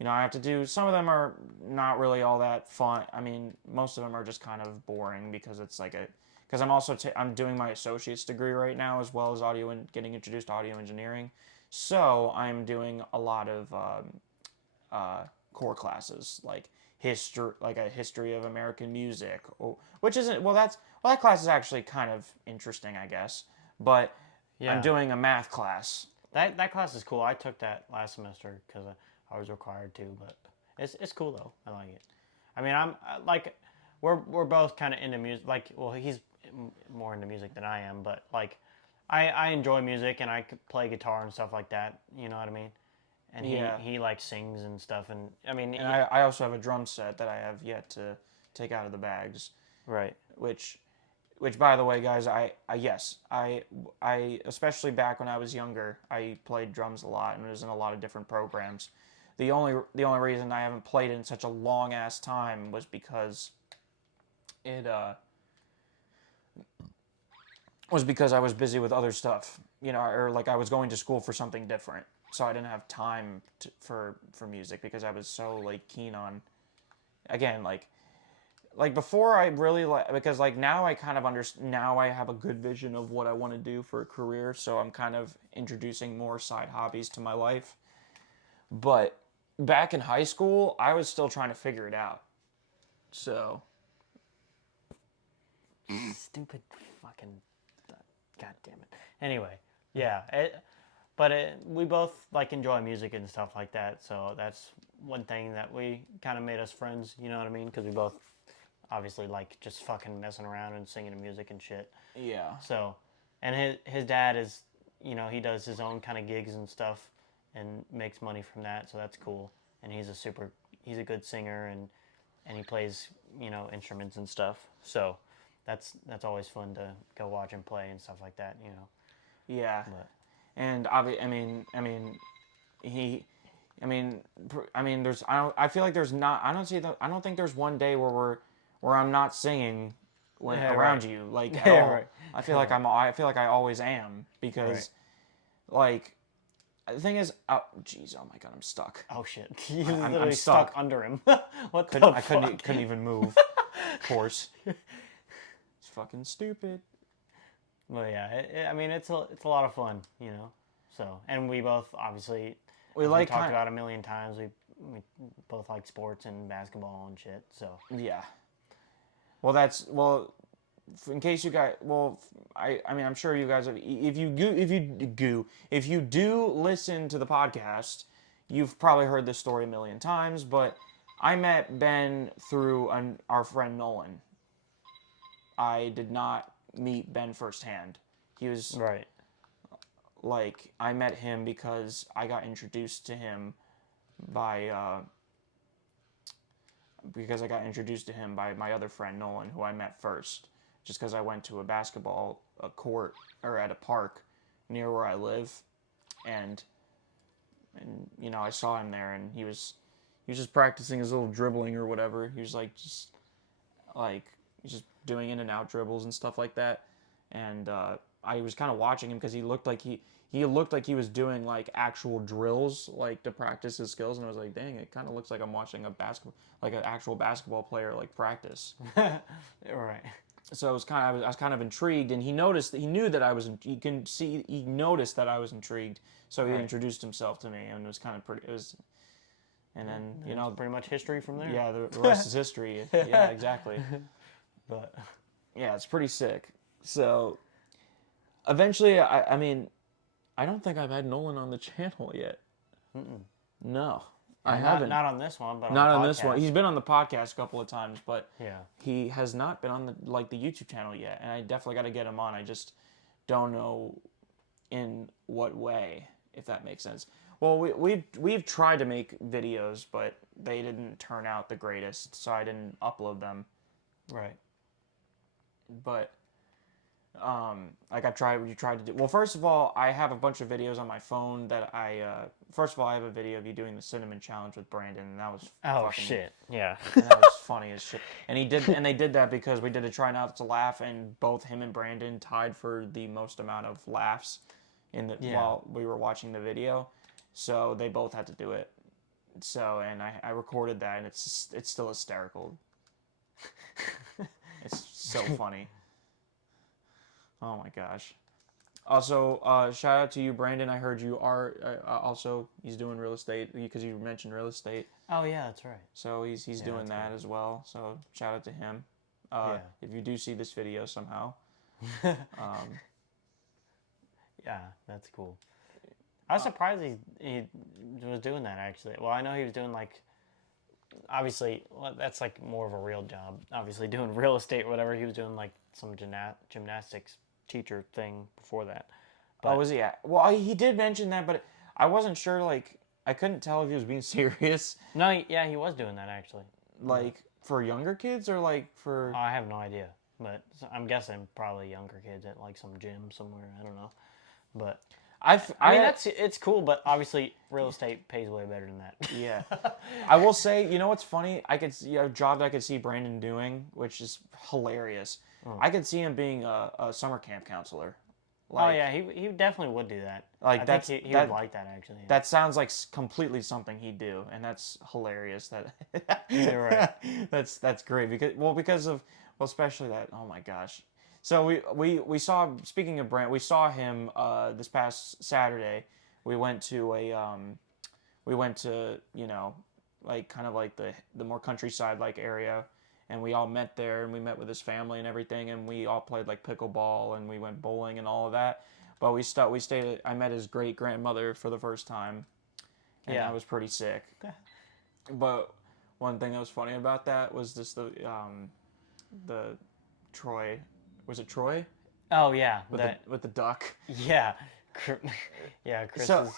I have to do. Some of them are not really all that fun. I mean, most of them are just kind of boring because it's like because I'm also I'm doing my associate's degree right now as well as audio and getting introduced to audio engineering. So I'm doing a lot of core classes like history, like a history of American music, which isn't that class is actually kind of interesting, I guess. But Yeah. I'm doing a math class. That class is cool. I took that last semester because I was required to, but it's cool though. I like it. I mean, like we're both kind of into music. Like, well, he's more into music than I am, but like I enjoy music and I could play guitar and stuff like that. You know what I mean? And he like sings and stuff. And I mean, And I also have a drum set that I have yet to take out of the bags. Right. Which by the way, guys, I especially back when I was younger, I played drums a lot and was in a lot of different programs. The only reason I haven't played in such a long ass time was because I was busy with other stuff, or like I was going to school for something different, so I didn't have time for music because I was so like keen on, again, like before I really because like now I kind of understand, now I have a good vision of what I want to do for a career, so I'm kind of introducing more side hobbies to my life. But back in high school, I was still trying to figure it out. So Stupid fucking. God damn it. Anyway, yeah. We both like enjoy music and stuff like that, so that's one thing that we kind of made us friends. You know what I mean? Because we both obviously like just fucking messing around and singing music and shit. Yeah. So, and his dad is, you know, he does his own kind of gigs and stuff, and makes money from that. So that's cool. And he's a good singer, and he plays, you know, instruments and stuff. So that's always fun to go watch him play and stuff like that. You know. Yeah. But And he, there's, I feel like there's not, I don't think there's one day where I'm not singing around you, like, at Yeah, all. right. I feel like I always am, because, like, the thing is, oh, jeez, oh my god, I'm stuck. Oh shit! He's I'm literally stuck. stuck under him. What the I fuck? couldn't even move. Of course. It's fucking stupid. But yeah, I mean, it's a lot of fun, you know. So, and we both obviously We as like we talked kind about a million times. We both like sports and basketball and shit. So yeah. Well, in case you guys, I mean, I'm sure you guys have, if you do listen to the podcast, you've probably heard this story a million times, but I met Ben through our friend Nolan. I did not meet Ben firsthand. He was right. like, I met him because I got introduced to him by my other friend Nolan, who I met first, just because I went to a court, or at a park near where I live, and you know, I saw him there, and he was just practicing his little dribbling or whatever. He was like just doing in and out dribbles and stuff like that, and I was kind of watching him because he looked like he was doing like actual drills, like, to practice his skills, and I was like, dang, it kind of looks like I'm watching an actual basketball player, like, practice. Right. So I was kind of intrigued, and he noticed that he noticed that I was intrigued, so he Right. introduced himself to me, and it was kind of pretty. It was, and then, you know, Pretty much history from there. yeah, the rest is history. Yeah, exactly. But Yeah, it's pretty sick. So eventually, I mean, I don't think I've had Nolan on the channel yet. No, I haven't. not on this one, but Not on on the this one. podcast. He's been on the podcast a couple of times, but Yeah. he has not been on the YouTube channel yet, and I definitely got to get him on. I just don't know in what way, if that makes sense. Well, we've tried to make videos, but they didn't turn out the greatest, so I didn't upload them. Right. But like, we tried to do. Well, first of all, I have a bunch of videos on my phone that first of all, I have a video of you doing the cinnamon challenge with Brandon, and that was Shit. Yeah. and that was funny as shit. And they did that because we did a try not to laugh, and both him and Brandon tied for the most amount of laughs while we were watching the video. So they both had to do it. So, and I recorded that, and it's still hysterical. It's so funny. Oh my gosh. Also, shout out to you, Brandon. I heard you are also, he's doing real estate, because you mentioned real estate. Oh yeah, that's right. So he's doing that as well. So shout out to him. If you do see this video somehow. Yeah, that's cool. I was surprised he was doing that, actually. Well, I know he was doing, like, obviously, well, that's like more of a real job. Obviously, doing real estate or whatever. He was doing like some gymnastics teacher thing before that. But, was he at? Well, he did mention that, but I wasn't sure. Like, I couldn't tell if he was being serious. No, he was doing that, actually. Like, for younger kids, or like for? I have no idea, but I'm guessing probably younger kids at like some gym somewhere. I don't know, but. I mean, it's cool, but obviously real estate pays way better than that. Yeah. I will say, you know what's funny? I could see a job that I could see Brandon doing, which is hilarious. I could see him being a summer camp counselor. Like, oh yeah, he definitely would do that. Like, I think he would like that, actually. Yeah. That sounds like completely something he'd do, and that's hilarious. That You're right. That's great because of especially that. Oh my gosh. So we saw, speaking of Brent, we saw him this past Saturday. We went to you know, like, kind of like the more countryside like area, and we all met there, and we met with his family and everything, and we all played like pickleball, and we went bowling and all of that. But we stayed. I met his great grandmother for the first time, and that was pretty sick. But one thing that was funny about that was just the Troy, was it Troy Oh yeah, with the duck? yeah, yeah, So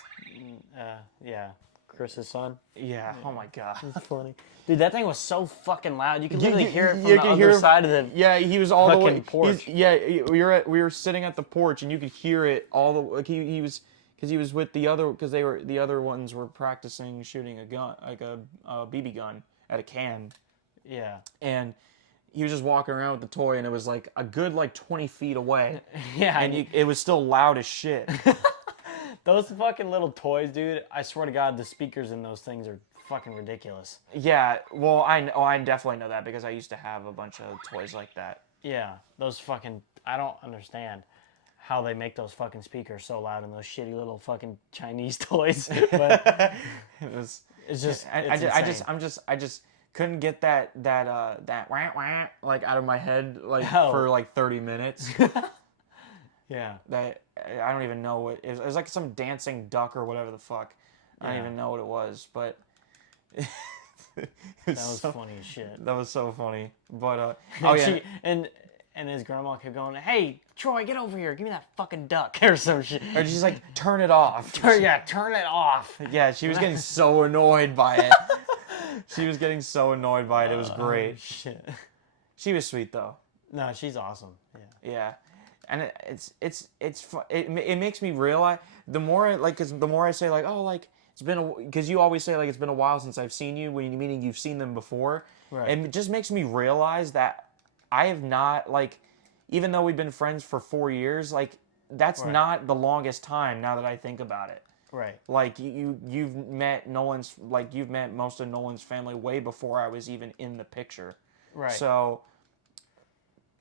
yeah, Chris's son. yeah, oh my god. It's funny, dude. That thing was so fucking loud. You could You- literally you- hear it from you the could other hear- side of the. Yeah, he was all the way. fucking porch. We were sitting at the porch, and you could hear it all the like he was because he was with the other because the other ones were practicing shooting a gun like a BB gun at a can, Yeah, and he was just walking around with the toy, and it was like a good like 20 feet away, yeah. and it was still loud as shit. Those fucking little toys, dude. I swear to God, the speakers in those things are fucking ridiculous. Yeah, well, I definitely know that because I used to have a bunch of toys like that. Yeah, those fucking. I don't understand how they make those fucking speakers so loud in those shitty little fucking Chinese toys. But It was. it's just. I just couldn't get that wah, wah, like out of my head like No. for like 30 minutes. Yeah. That I don't even know what it was like some dancing duck or whatever the fuck. I don't Yeah. even know what it was, but That was funny as shit. That was so funny. But And oh yeah, and his grandma kept going, "Hey, Troy, get over here. Give me that fucking duck," or some shit. or she's like, turn it off. Turn it off. Yeah, she was getting so annoyed by it. She was getting so annoyed by it. It was great. Shit. She was sweet though. No, she's awesome. Yeah. Yeah, and it makes me realize the more like cause the more I say like oh like it's been because you always say like it's been a while since I've seen you when you meaning you've seen them before. Right. And it just makes me realize that I have not like even though we've been friends for 4 years like that's Right. not the longest time now that I think about it. Right. Like you've met Nolan's like you've met most of Nolan's family way before I was even in the picture. Right. So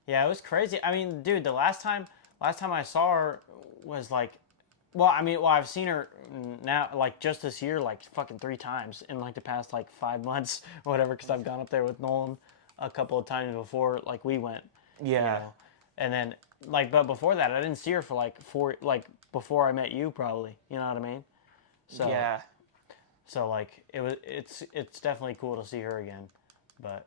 Yeah, it was crazy. I mean, dude, the last time I saw her was like, well, I've seen her now, like just this year, like fucking 3 times in like the past like 5 months or whatever, because I've gone up there with Nolan a couple of times before, like we went. yeah. You know? And then like, but before that, I didn't see her for like 4, like before I met you, probably. You know what I mean? So Yeah. So like it's definitely cool to see her again, but.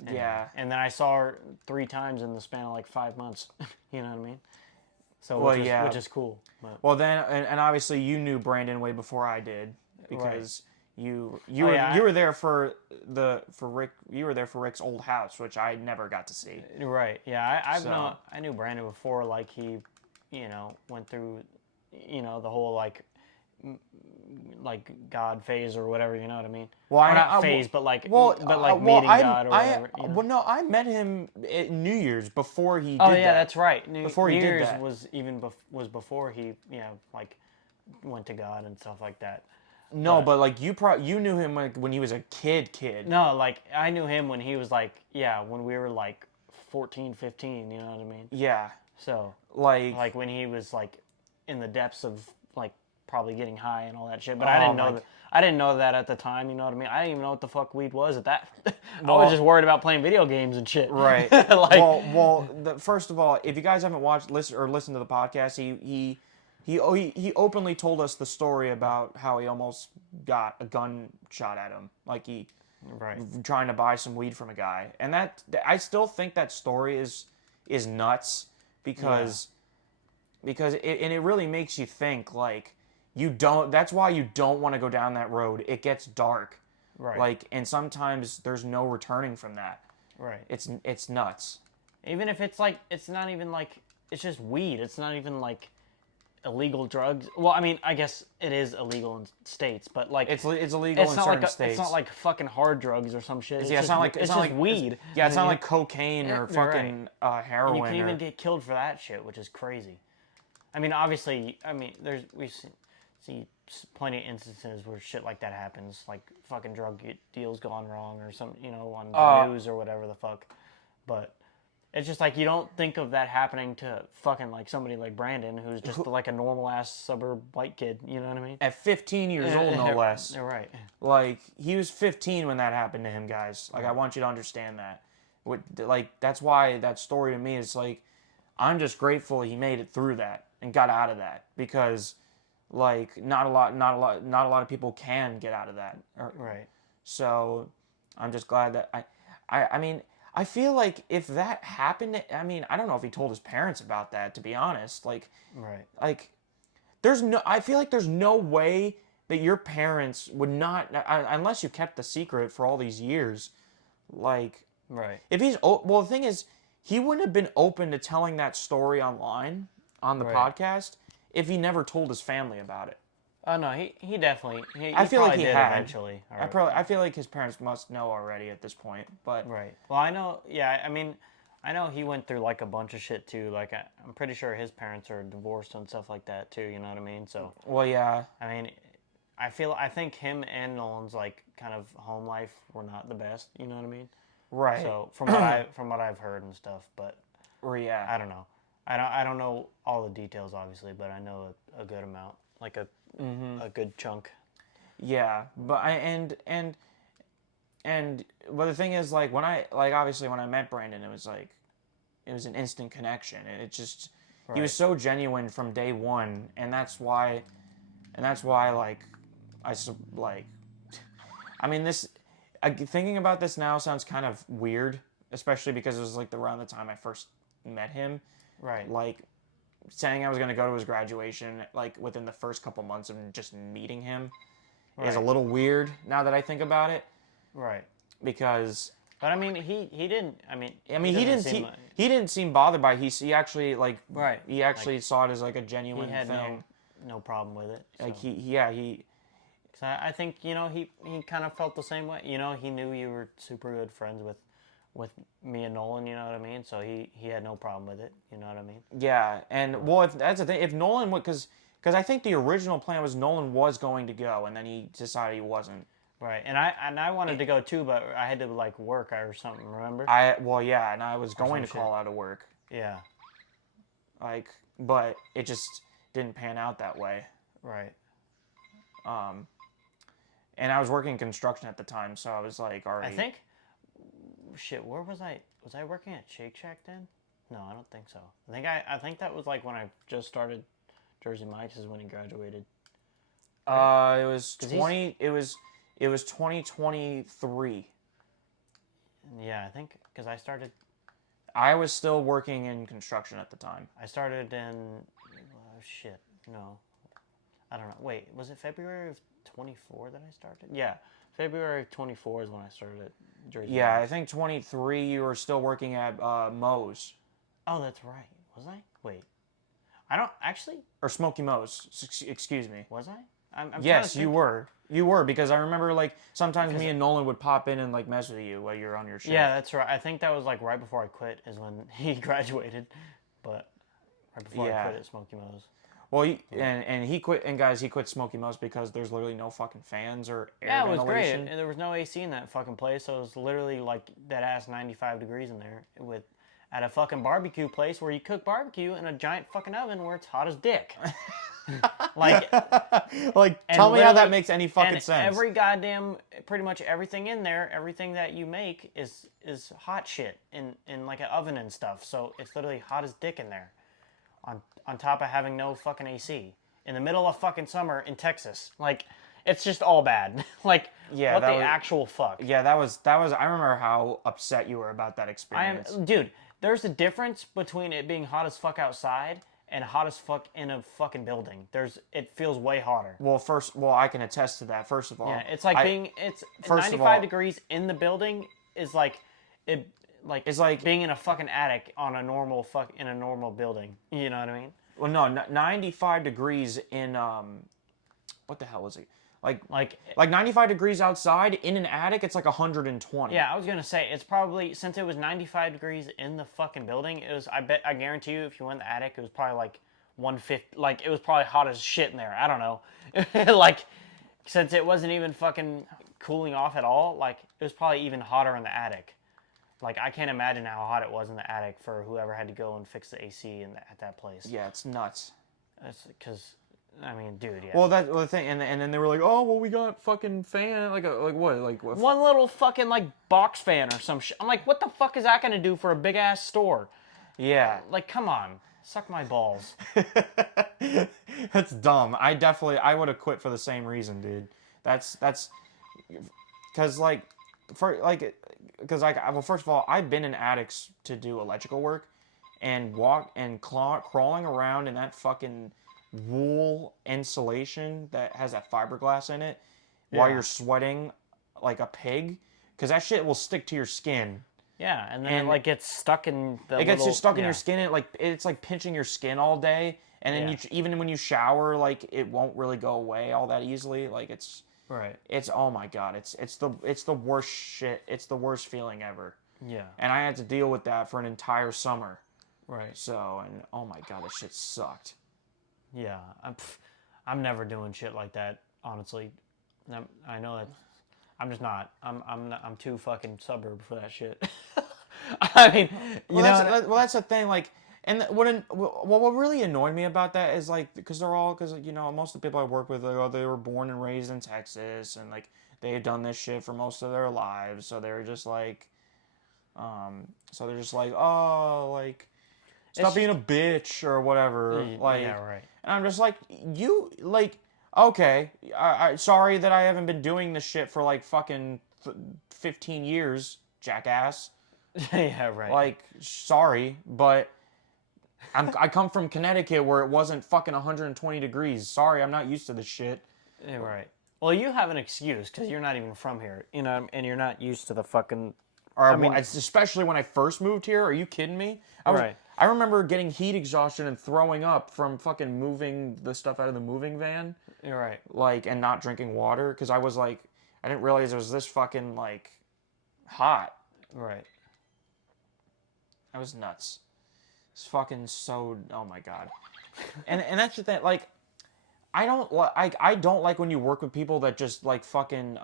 Anyway. Yeah. And then I saw her 3 times in the span of like 5 months. You know what I mean? So Well, which is cool. But. Well, then, and obviously you knew Brandon way before I did because you Oh, were yeah, you were there for Rick. You were there for Rick's old house, which I never got to see. Right. Yeah. So- I knew Brandon before. Like he, went through, the whole like God phase or whatever. You know what I mean? Well, Or not phase, but like well, meeting God or whatever. You know? Well, no, I met him at New Year's before he. Oh did yeah, that. that's right. Before he New did Year's that. was even was before he like went to God and stuff like that. No, but like you knew him like when he was a kid. No, like I knew him when he was like when we were like 14, 15, you know what I mean? Yeah, So like when he was like in the depths of like probably getting high and all that shit. But Oh I didn't my know that. I didn't know that at the time. You know what I mean? I didn't even know what the fuck weed was at that. I Well- was just worried about playing video games and shit. Right. Like, First of all, if you guys haven't watched, listened to the podcast, he openly told us the story about how he almost got a gun shot at him, like he right. trying to buy some weed from a guy, and that I still think that story is nuts because it really makes you think like you don't. That's why you don't want to go down that road. It gets dark. Right. Like, and sometimes there's no returning from that. Right. It's nuts. Even if it's like, it's not even like, it's just weed. It's not even like illegal drugs. Well, I mean, I guess it is illegal in states, but like It's illegal in not certain like states. It's not like fucking hard drugs or some shit. Yeah, it's not like it's not just like weed. Yeah, it's not like cocaine or Right. fucking heroin. And you can or, even get killed for that shit, which is crazy. I mean, obviously, we see plenty of instances where shit like that happens, like fucking drug deals gone wrong or some, on the news or whatever the fuck. But it's just like you don't think of that happening to fucking like somebody like Brandon, who's just like a normal ass suburb white kid. You know what I mean? at 15 years old, no less. They're right. Like he was 15 when that happened to him, guys. Like I want you to understand that. Like that's why that story to me is like, I'm just grateful he made it through that and got out of that because, like, not a lot of people can get out of that. Right. So I'm just glad that I mean, I feel like if that happened, I mean, I don't know if he told his parents about that, to be honest. Right. Like, I feel like there's no way that your parents would not, unless you kept the secret for all these years. Like, Right. if well, the thing is, he wouldn't have been open to telling that story online on the Right. podcast if he never told his family about it. Oh no, he definitely I he feel like probably he did had. eventually. I feel like his parents must know already at this point, but Right. Well, I know. Yeah, I mean, I know he went through like a bunch of shit too. Like I'm pretty sure his parents are divorced and stuff like that too. You know what I mean? So well, yeah, I mean, I think him and Nolan's like kind of home life were not the best. You know what I mean? right, So from what I've heard and stuff, but or yeah, I don't know. I don't know all the details obviously, but I know a good amount, like a good chunk. yeah, but but the thing is, like obviously when I met Brandon, it was an instant connection, and it just he was Right. so genuine from day one, and that's why like I mean this thinking about this now sounds kind of weird, especially because it was like around the time I first met him. Right. Like saying I was going to go to his graduation like within the first couple months of just meeting him is a Right. little weird now that I think about it Right. because But I mean, he didn't. I mean, he doesn't didn't seem like, he didn't seem bothered by it. He actually right. he Like actually saw it as like a he genuine had thing. no problem with it. So. Like he 'Cause I think he kind of felt the same way. He knew you were super good friends with me and Nolan. You know what I mean? So he had no problem with it. You know what I mean? yeah, and well, if that's the thing, if Nolan would, because I think the original plan was Nolan was going to go, and then he decided he wasn't. Right. And I wanted to go too, but I had to like work or something. Remember? Well, yeah, and I was going to some shit. call out of work, Yeah. like, but it just didn't pan out that way. Right. Um, and I was working construction at the time, so I was like, I already. think. Shit. Where was I? Was I working at Shake Shack then? No, I don't think so. I think that was like when I just started Jersey Mike's is when he graduated. It was 20. It was 2023. Yeah, I think because I was still working in construction at the time. I started in shit. No, I don't know. Wait, was it February of 24 that I started? Yeah, February of 24 is when I started at Jersey. Yeah, I Mike's. think 23. You were still working at Moe's Oh, that's right. Was I? Wait, I don't actually. or Smoky Moe's. Excuse me. Was I? I'm trying to Yes, you think. were. You were because I remember like sometimes me and Nolan would pop in and like mess with you while you're on your shift. Yeah, that's right. I think that was like right before I quit is when he graduated, but right before I quit at Smoky Moe's. Well, and he quit, and guys, he quit Smoky Moe's because there's literally no fucking fans or air Yeah, it was ventilation. great. And there was no AC in that fucking place, so it was literally like that ass 95 degrees in there at a fucking barbecue place where you cook barbecue in a giant fucking oven where it's hot as dick. Like, like, tell me how that makes any fucking and sense. every goddamn, pretty much everything in there, everything that you make is hot shit in like an oven and stuff. So it's literally hot as dick in there. On top of having no fucking AC in the middle of fucking summer in Texas, like it's just all bad. Like, Yeah, what that the was- actual fuck? Yeah, that was. I remember how upset you were about that experience. Dude. There's a difference between it being hot as fuck outside and hot as fuck in a fucking building. It feels way hotter. Well, I can attest to that. First of all, Yeah, it's like first of 95 all- degrees in the building is like it. Like It's like- being in a fucking attic on a normal in a normal building. You know what I mean? Well, no, 95 degrees in what the hell was it? Like 95 degrees outside in an attic, it's like 120. Yeah, I was gonna say it's probably since it was 95 degrees in the fucking building. It was. I guarantee you, if you went in the attic, it was probably like 150. Like it was probably hot as shit in there. I don't know. Like since it wasn't even fucking cooling off at all. Like it was probably even hotter in the attic. Like I can't imagine how hot it was in the attic for whoever had to go and fix the AC at that place. Yeah, it's nuts. That's because. I mean, dude, yeah. Well, that's the thing, and then they were like, "Oh, well, we got fucking fan, like what? One little fucking like box fan or some shit. I'm like, what the fuck is that gonna do for a big ass store? Yeah, Like, come on, suck my balls. that's dumb. I would have quit for the same reason, dude. That's because like, well, first of all, I've been in attics to do electrical work, and crawling around in that fucking wool insulation that has that fiberglass in it while Yeah. you're sweating like a pig, because that shit will stick to your skin. Yeah, and then it And like gets stuck in the it gets little just stuck in yeah. your skin. And it's like pinching your skin all day, and then Yeah. even when you shower, like it won't really go away all that easily. Like Right. it's oh my god, it's the worst shit. It's the worst feeling ever. Yeah. And I had to deal with that for an entire summer. Right. So, and oh my god, that shit sucked. Yeah. I'm never doing shit like that, honestly. I know that I'm just not. I'm too fucking suburb for that shit. I mean, you know. That's the thing. Like, and what really annoyed me about that is like because most of the people I work with, like, oh, they were born and raised in Texas, and like they had done this shit for most of their lives, so they're just like, oh, like stop being a bitch or whatever. Like, Yeah, right. and I'm just like, you like, okay, sorry that I haven't been doing this shit for like fucking 15 years, jackass. Yeah, right. Like, sorry, but I come from Connecticut where it wasn't fucking 120 degrees. Sorry, I'm not used to this shit. Yeah, right. Well, you have an excuse because you're not even from here, you know, and you're not used to the fucking. Or, I mean, especially when I first moved here. Are you kidding me? Right. I remember getting heat exhaustion and throwing up from fucking moving the stuff out of the moving van. You're right. Like, and not drinking water because I was like, I didn't realize it was this fucking like hot. Right. I was nuts. It's fucking so. Oh my god. And that's the thing. Like, I don't like when you work with people that just like fucking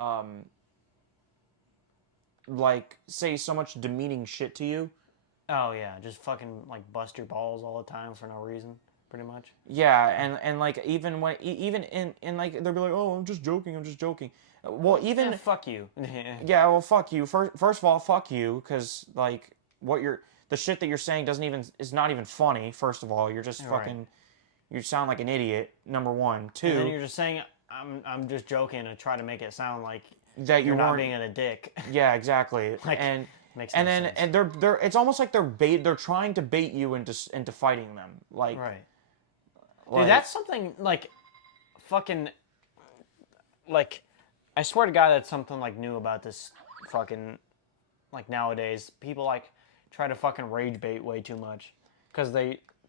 like say so much demeaning shit to you. Oh yeah, just fucking like bust your balls all the time for no reason, pretty much. Yeah, and like even when even in like they'll be like, oh, I'm just joking, I'm just joking. Well, even Fuck you. yeah, well, fuck you. First of all, fuck you, because like the shit that you're saying is not even funny. First of all, you're just Right. fucking you sound like an idiot. Number one, And then two, you're just saying I'm just joking and try to make it sound like that you're not weren't. being a dick. Yeah, exactly. Like, and makes and no then sense. and they're it's almost like they're trying to bait you into fighting them. Like, Right. like Dude, that's something like fucking like I swear to God that's something like new about this fucking like nowadays. People like try to fucking rage bait way too much because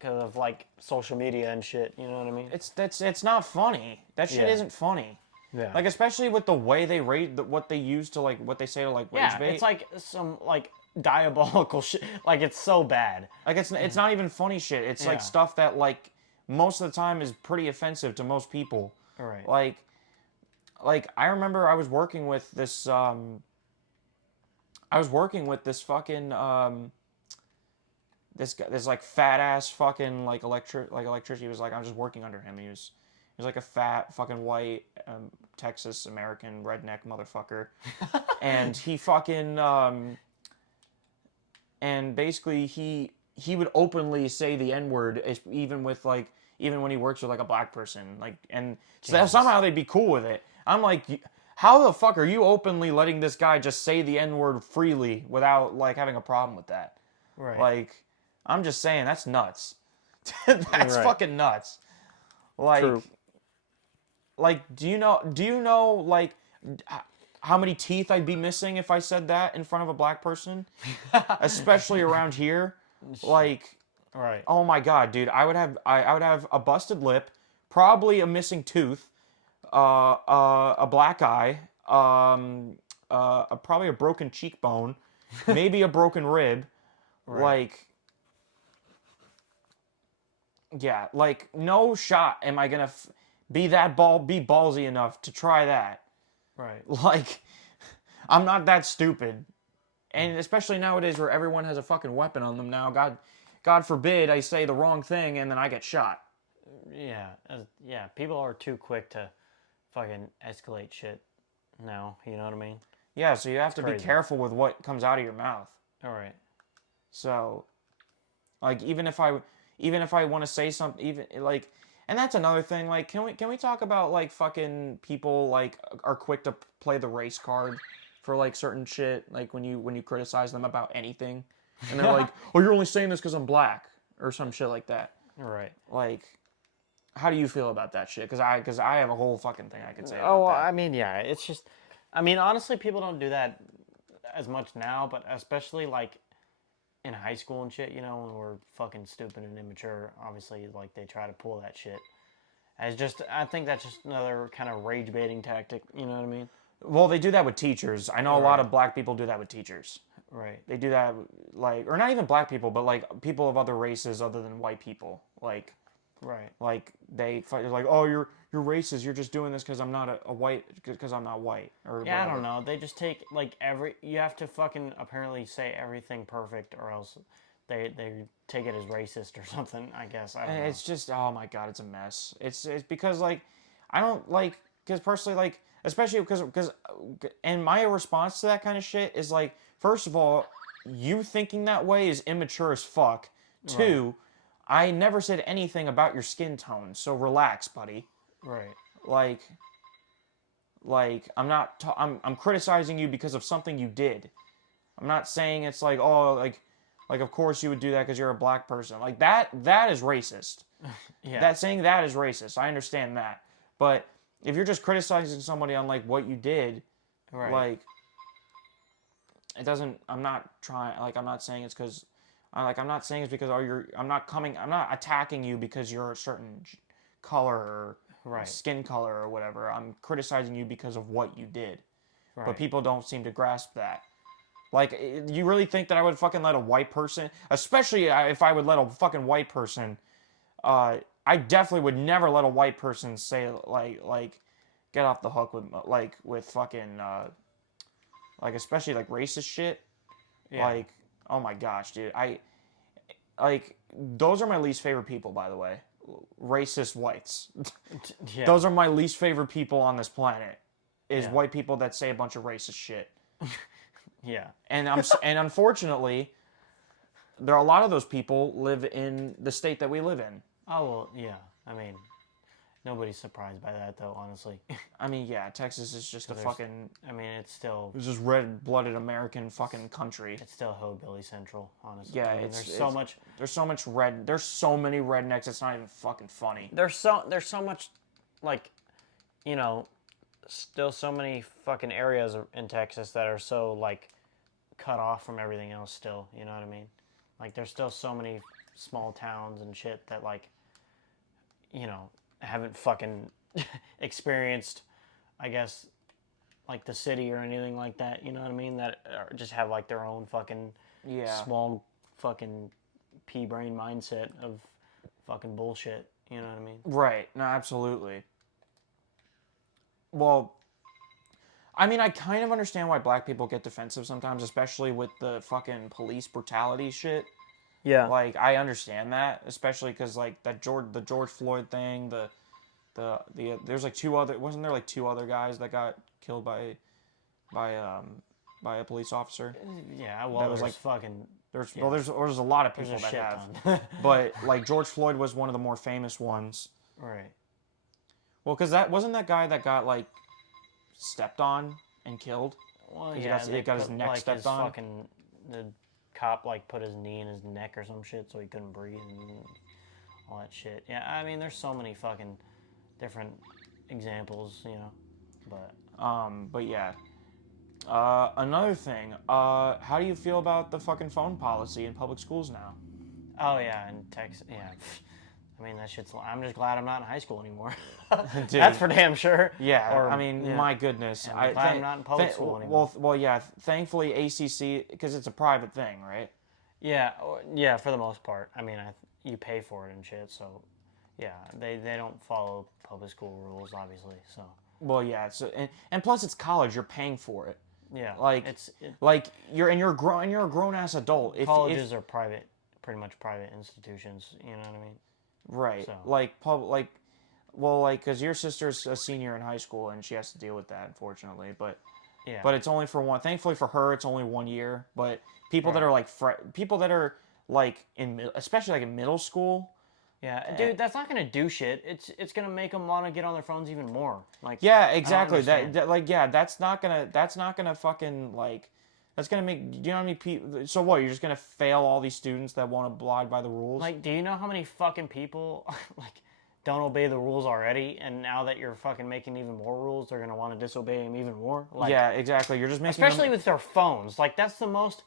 of like social media and shit, you know what I mean? it's not funny. That shit Yeah. isn't funny. Yeah. Like, especially with the way they rate what they use to like what they say to like rage Yeah, bait. it's like some like diabolical shit. Like it's so bad. Like it's not even funny shit. It's like Yeah. stuff that like most of the time is pretty offensive to most people. Right. Like I remember I was working with this fucking this guy, this like fat ass fucking like electrician. He was like, I'm just working under him. He was like a fat fucking white Texas American redneck motherfucker, and he fucking and basically he would openly say the N word even when he works with like a black person, like, and so somehow they'd be cool with it. I'm like, how the fuck are you openly letting this guy just say the N word freely without like having a problem with that? Right. Like, I'm just saying that's nuts. That's Right. fucking nuts. Like, True. like, do you know like how many teeth I'd be missing if I said that in front of a black person, especially around here? Like, Right. oh my god, dude, I would have a busted lip, probably a missing tooth, a black eye, probably a broken cheekbone, maybe a broken rib, Right. like. Yeah, like no shot am I gonna be ballsy enough to try that. Right. Like, I'm not that stupid, and especially nowadays where everyone has a fucking weapon on them now. God forbid I say the wrong thing and then I get shot. Yeah. Yeah. People are too quick to fucking escalate shit now. You know what I mean? Yeah, so you have to be crazy. careful with what comes out of your mouth. All right. So, like, even if I want to say something, even like, and that's another thing. Like, can we talk about like fucking people like are quick to play the race card? for like certain shit, like when you criticize them about anything, and they're like, "Oh, you're only saying this because I'm black," or some shit like that. Right. Like, how do you feel about that shit? Because I have a whole fucking thing I could say Oh, about well, that. I mean, yeah, it's just, I mean, honestly, people don't do that as much now, but especially like in high school and shit, you know, when we're fucking stupid and immature, obviously, like they try to pull that shit. As just, I think that's just another kind of rage baiting tactic, you know what I mean? Well, they do that with teachers. I know a lot Right. of black people do that with teachers. Right. They do that like, or not even black people, but like people of other races other than white people. Right. Like they're like, oh, you're racist. You're just doing this because I'm not a white, because I'm not white or Yeah, I whatever. don't know. They just take like you have to fucking apparently say everything perfect or else they take it as racist or something, I guess. I don't And know. it's just, oh my god, it's a mess. It's because like I don't like, because personally, like, especially because and my response to that kind of shit is like, first of all, you thinking that way is immature as fuck. Right. Two, I never said anything about your skin tone, so relax, buddy. Right. Like I'm not I'm criticizing you because of something you did. I'm not saying it's like, oh, like of course you would do that because you're a black person. Like that is racist. Yeah. That saying that is racist. I understand that. But if you're just criticizing somebody on like what you did, Right. like it doesn't, I'm not trying, like I'm not saying it's because I'm not saying it's because, oh, I'm not attacking you because you're a certain color or Right. skin color or whatever. I'm criticizing you because of what you did. But Right. people don't seem to grasp that. Like, you really think that I would fucking let a white person, especially if I would let a fucking white person, I definitely would never let a white person say like get off the hook with fucking like, especially like racist shit. Yeah. Like, oh my gosh, dude, I like, those are my least favorite people, by the way. Racist whites. Yeah. Those are my least favorite people on this planet. Is Yeah. white people that say a bunch of racist shit. Yeah. And unfortunately, there are a lot of those people live in the state that we live in. Oh well, yeah. I mean, nobody's surprised by that though, honestly. I mean, yeah, Texas is just a fucking, I mean, it's just red-blooded American fucking country. it's still hillbilly central, honestly. Yeah, I mean, there's so much. there's so many rednecks. It's not even fucking funny. There's so much, like, you know, still so many fucking areas in Texas that are so like cut off from everything else. Still, you know what I mean? Like, there's still so many small towns and shit that like, you know, haven't fucking experienced, I guess, like the city or anything like that. You know what I mean? That just have like their own fucking Yeah. small fucking pea brain mindset of fucking bullshit. You know what I mean? Right. No, absolutely. Well, I mean, I kind of understand why black people get defensive sometimes, especially with the fucking police brutality shit. Yeah. Like, I understand that, especially because like the George Floyd thing, there's like two other, wasn't there like two other guys that got killed by um by a police officer? Yeah. Well, That was there's like, fucking there's a lot of there's people a that shit have, ton. but like George Floyd was one of the more famous ones. Right. Well, because that wasn't that guy that got like stepped on and killed. Well, He yeah, got, they he got his put, neck like stepped his on. fucking the cop like put his knee in his neck or some shit so he couldn't breathe and all that shit. Yeah, I mean, there's so many fucking different examples, you know, but But yeah. Another thing. How do you feel about the fucking phone policy in public schools now? oh yeah, and Texas, yeah. I mean, that shit's. I'm just glad I'm not in high school anymore. Dude. That's for damn sure. Yeah, Or, I mean, yeah. my goodness. And I'm glad I'm not in public school anymore. Well, yeah. Thankfully, ACC, because it's a private thing, right? Yeah, yeah, for the most part. I mean, you pay for it and shit, so yeah, they don't follow public school rules, obviously. So Well, yeah. And plus, it's college. You're paying for it. yeah, Like, like you're a grown ass adult. Colleges are private, pretty much private institutions. You know what I mean? Right. So. Because your sister's a senior in high school and she has to deal with that, unfortunately. But Yeah. but it's only for one. Thankfully for her, it's only 1 year. But people that Right. are like people that are like especially like in middle school, Yeah, dude, that's not gonna do shit. It's gonna make them want to get on their phones even more. Like, Yeah, I don't exactly. understand. Like yeah, that's not gonna fucking like that's gonna make do you know how many people so what, you're just gonna fail all these students that won't abide by the rules? Like, do you know how many fucking people like don't obey the rules already? And now that you're fucking making even more rules, they're gonna want to disobey them even more. Like, Yeah, exactly. You're just making especially them with their phones. Like, that's the most.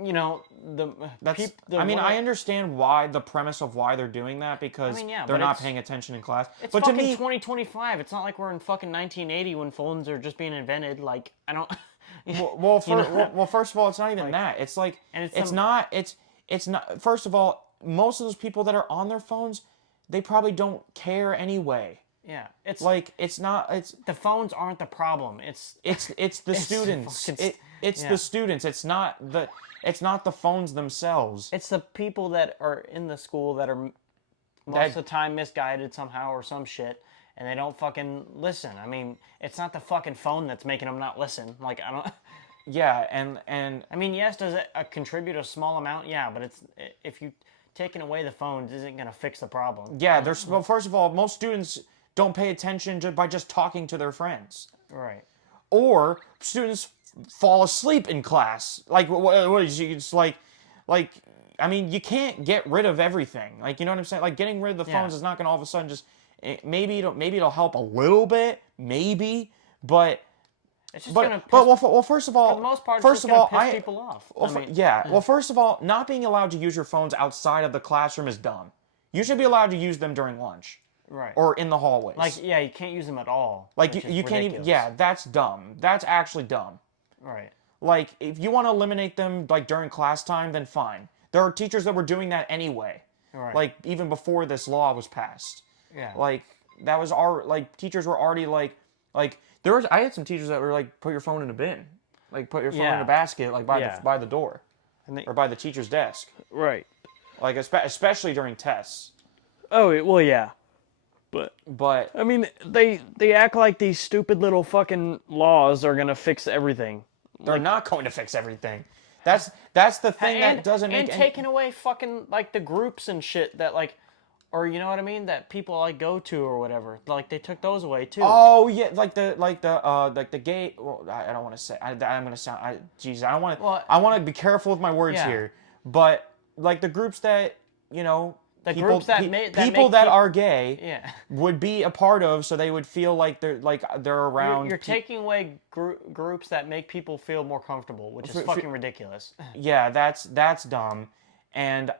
You know, the that's the I mean, one. I understand why the premise of why they're doing that I because mean, yeah, they're but not paying attention in class. it's But to fucking me, 2025. It's not like we're in fucking 1980 when phones are just being invented. Like, I don't. You know, first of all, it's not even like, that. It's like and it's it's some. not it's not. First of all, most of those people that are on their phones, they probably don't care anyway. Yeah, it's Like it's not it's the phones aren't the problem. it's the It's students. fucking. It's Yeah. the students. It's not the phones themselves. It's the people that are in the school that are most of the time misguided somehow or some shit, and they don't fucking listen. I mean, it's not the fucking phone that's making them not listen. Like, I don't. Yeah, and I mean, yes, does it contribute a small amount? Yeah, but it's if you taking away the phones isn't gonna fix the problem. yeah, there's well, first of all, most students don't pay attention by just talking to their friends. Right. Or students fall asleep in class. Like what is you? It's like I mean, you can't get rid of everything. Like you know what I'm saying? Like getting rid of the phones Yeah. is not gonna all of a sudden just maybe it'll help a little bit, maybe, but It's just but gonna piss, but well, first of all, for the most part, it's first just of gonna all, piss people off. well, I mean, yeah, well, first of all, not being allowed to use your phones outside of the classroom is dumb. You should be allowed to use them during lunch right. or in the hallways. Like, yeah, you can't use them at all. Like which is you can't even. ridiculous. Yeah, that's dumb. That's actually dumb. Right. Like if you want to eliminate them like during class time, then fine. There are teachers that were doing that anyway. Right. Like even before this law was passed. Yeah. Like that was our like teachers were already like there was I had some teachers that were like put your phone in a bin. Like put your phone in Yeah. a basket like Yeah. by the door And they, or by the teacher's desk. right. Like especially during tests. Oh well, yeah. But I mean, they act like these stupid little fucking laws are gonna fix everything. they're not going to fix everything. That's the thing that doesn't make and any taking away fucking like the groups and shit that like, or you know what I mean, that people like go to or whatever. Like they took those away too. Oh yeah, like the gay. Well, I don't want to say. I'm gonna sound. Jeez, I don't want to. Well, I want to be careful with my words yeah. here. But like the groups that you know, The people, groups that people that are gay Yeah. would be a part of, so they would feel like they're around. You're taking away groups that make people feel more comfortable, which is fucking ridiculous. Yeah, that's dumb. And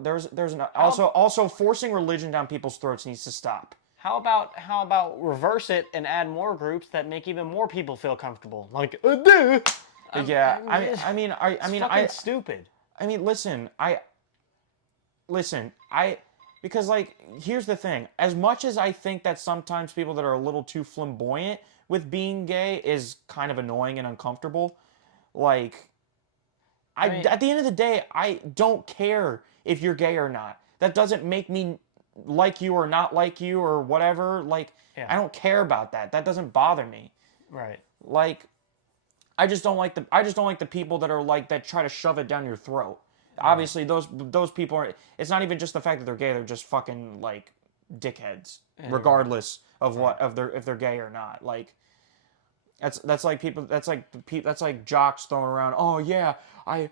there's also forcing religion down people's throats needs to stop. How about reverse it and add more groups that make even more people feel comfortable? Like, Yeah, it's fucking stupid. I mean, listen, because like here's the thing. As much as I think that sometimes people that are a little too flamboyant with being gay is kind of annoying and uncomfortable, like mean- at the end of the day, I don't care if you're gay or not. That doesn't make me like you or not like you or whatever. Like Yeah. I don't care about that. That doesn't bother me. Right. Like I just don't like the people that are like that try to shove it down your throat. Obviously, those people are. It's not even just the fact that they're gay; they're just fucking like dickheads, regardless of what of their if they're gay or not. Like that's like people. That's like jocks throwing around. Oh yeah, I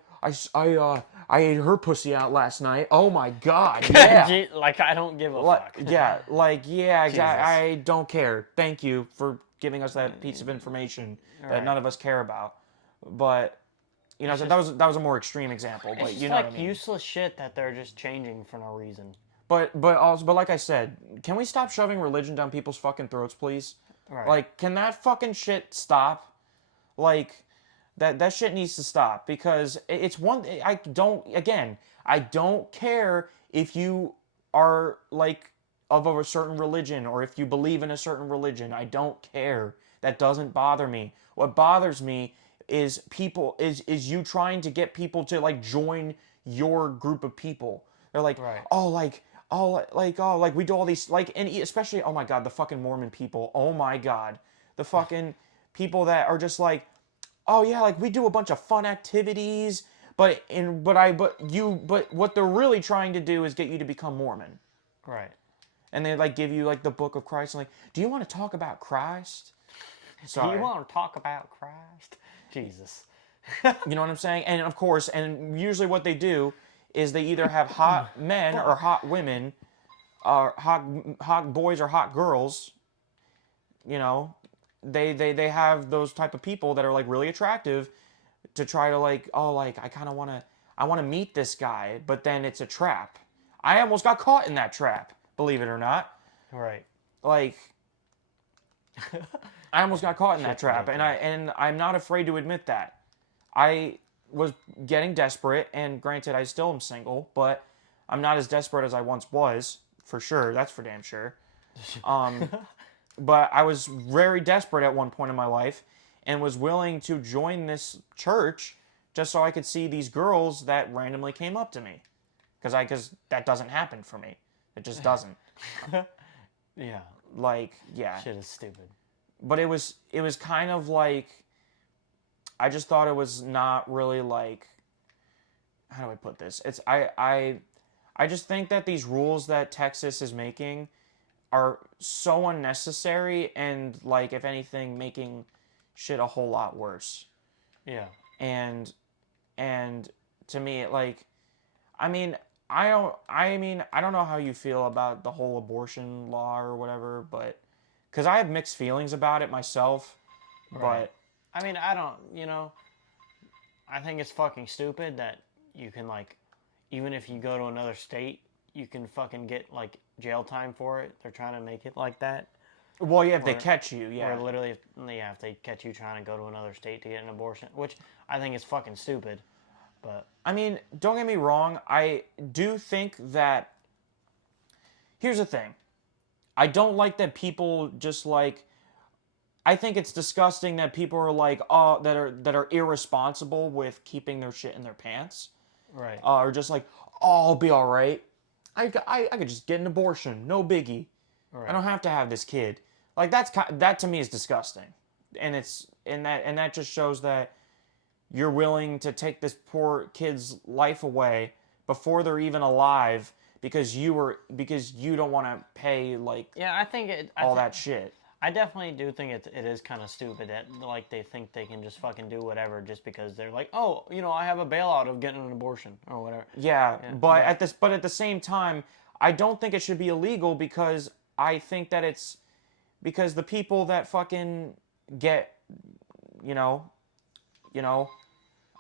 ate her pussy out last night. Oh my god, yeah. Like I don't give a fuck. Yeah, exactly. I don't care. Thank you for giving us that piece of information that none of us care about. But you know, so that was a more extreme example. But It's you just know like what I mean. useless shit that they're just changing for no reason. But like I said, can we stop shoving religion down people's fucking throats, please? Right. Like, can that fucking shit stop? Like, that shit needs to stop because it's one. I don't care if you are like of a certain religion or if you believe in a certain religion. I don't care. That doesn't bother me. What bothers me is you trying to get people to like join your group of people. They're like, Right. like we do all these like, and especially, oh my god, the fucking Mormon people. Oh my god, the fucking people that are just like, oh yeah, like we do a bunch of fun activities, but what they're really trying to do is get you to become Mormon. Right. And they like give you like the book of Christ and like, do you want to talk about Christ? Do you Sorry. want to talk about Christ? Jesus. You know what I'm saying? And of course, and usually what they do is they either have hot men or hot women, or hot boys or hot girls. You know, they have those type of people that are like really attractive to try to like, oh, like I want to meet this guy, but then it's a trap. I almost got caught in that trap, believe it or not. Right. Like I almost got caught in that Shit's trap, ridiculous. and I'm not afraid to admit that. I was getting desperate, and granted, I still am single, but I'm not as desperate as I once was, for sure. That's for damn sure. But I was very desperate at one point in my life, and was willing to join this church just so I could see these girls that randomly came up to me, because that doesn't happen for me. It just doesn't. Yeah. Like, yeah. Shit is stupid. But it was kind of like, I just thought it was not really like, how do I put this? It's I just think that these rules that Texas is making are so unnecessary, and like, if anything, making shit a whole lot worse. Yeah. And and to me, like, I mean, I don't know how you feel about the whole abortion law or whatever, but because I have mixed feelings about it myself, Right. but I mean, I don't, I think it's fucking stupid that you can, like, even if you go to another state, you can fucking get, like, jail time for it. They're trying to make it like that. well, yeah, if they Where- catch you, Where yeah. literally, if they catch you trying to go to another state to get an abortion, which I think is fucking stupid. But, I mean, don't get me wrong. I do think that. Here's the thing. I don't like that people just like. I think it's disgusting that people are like, oh, that are irresponsible with keeping their shit in their pants, right. or just like, oh, I'll be all right. I could just get an abortion, no biggie. Right. I don't have to have this kid. Like, that to me is disgusting, and that just shows that you're willing to take this poor kid's life away before they're even alive because you don't want to pay like Yeah, I think it. all that shit. I definitely do think it is kind of stupid that, like, they think they can just fucking do whatever just because they're like, oh, I have a bailout of getting an abortion or whatever. Yeah, but but- at the same time, I don't think it should be illegal, because I think that it's because the people that fucking get, you know, you know,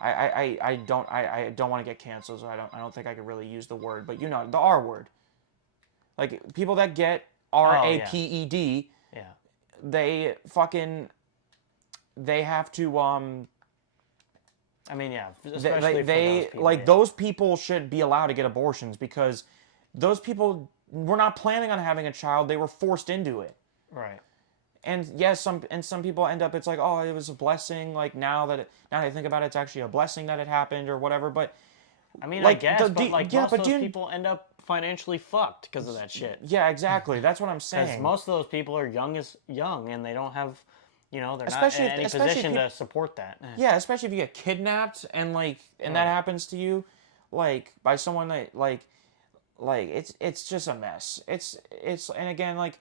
I don't want to get canceled, so I don't think I could really use the word, but the R word. Like, people that get RAPED, Yeah. they have to I mean, yeah, they especially for those people. like, yeah. those people should be allowed to get abortions, because those people were not planning on having a child, they were forced into it. Right. And yes, some people end up, it's like, oh, it was a blessing, like, now that I think about it, it's actually a blessing that it happened or whatever, but I mean, like, I guess, but like, yeah, most but of do those you, people end up financially fucked because of that shit. yeah, exactly, that's what I'm Because saying. most of those people are young and they don't have, they're Especially not in if- any especially position peop- to support that. Yeah, especially if you get kidnapped and like, and that Right. happens to you, like, by someone that like it's just a mess. It's and again, like,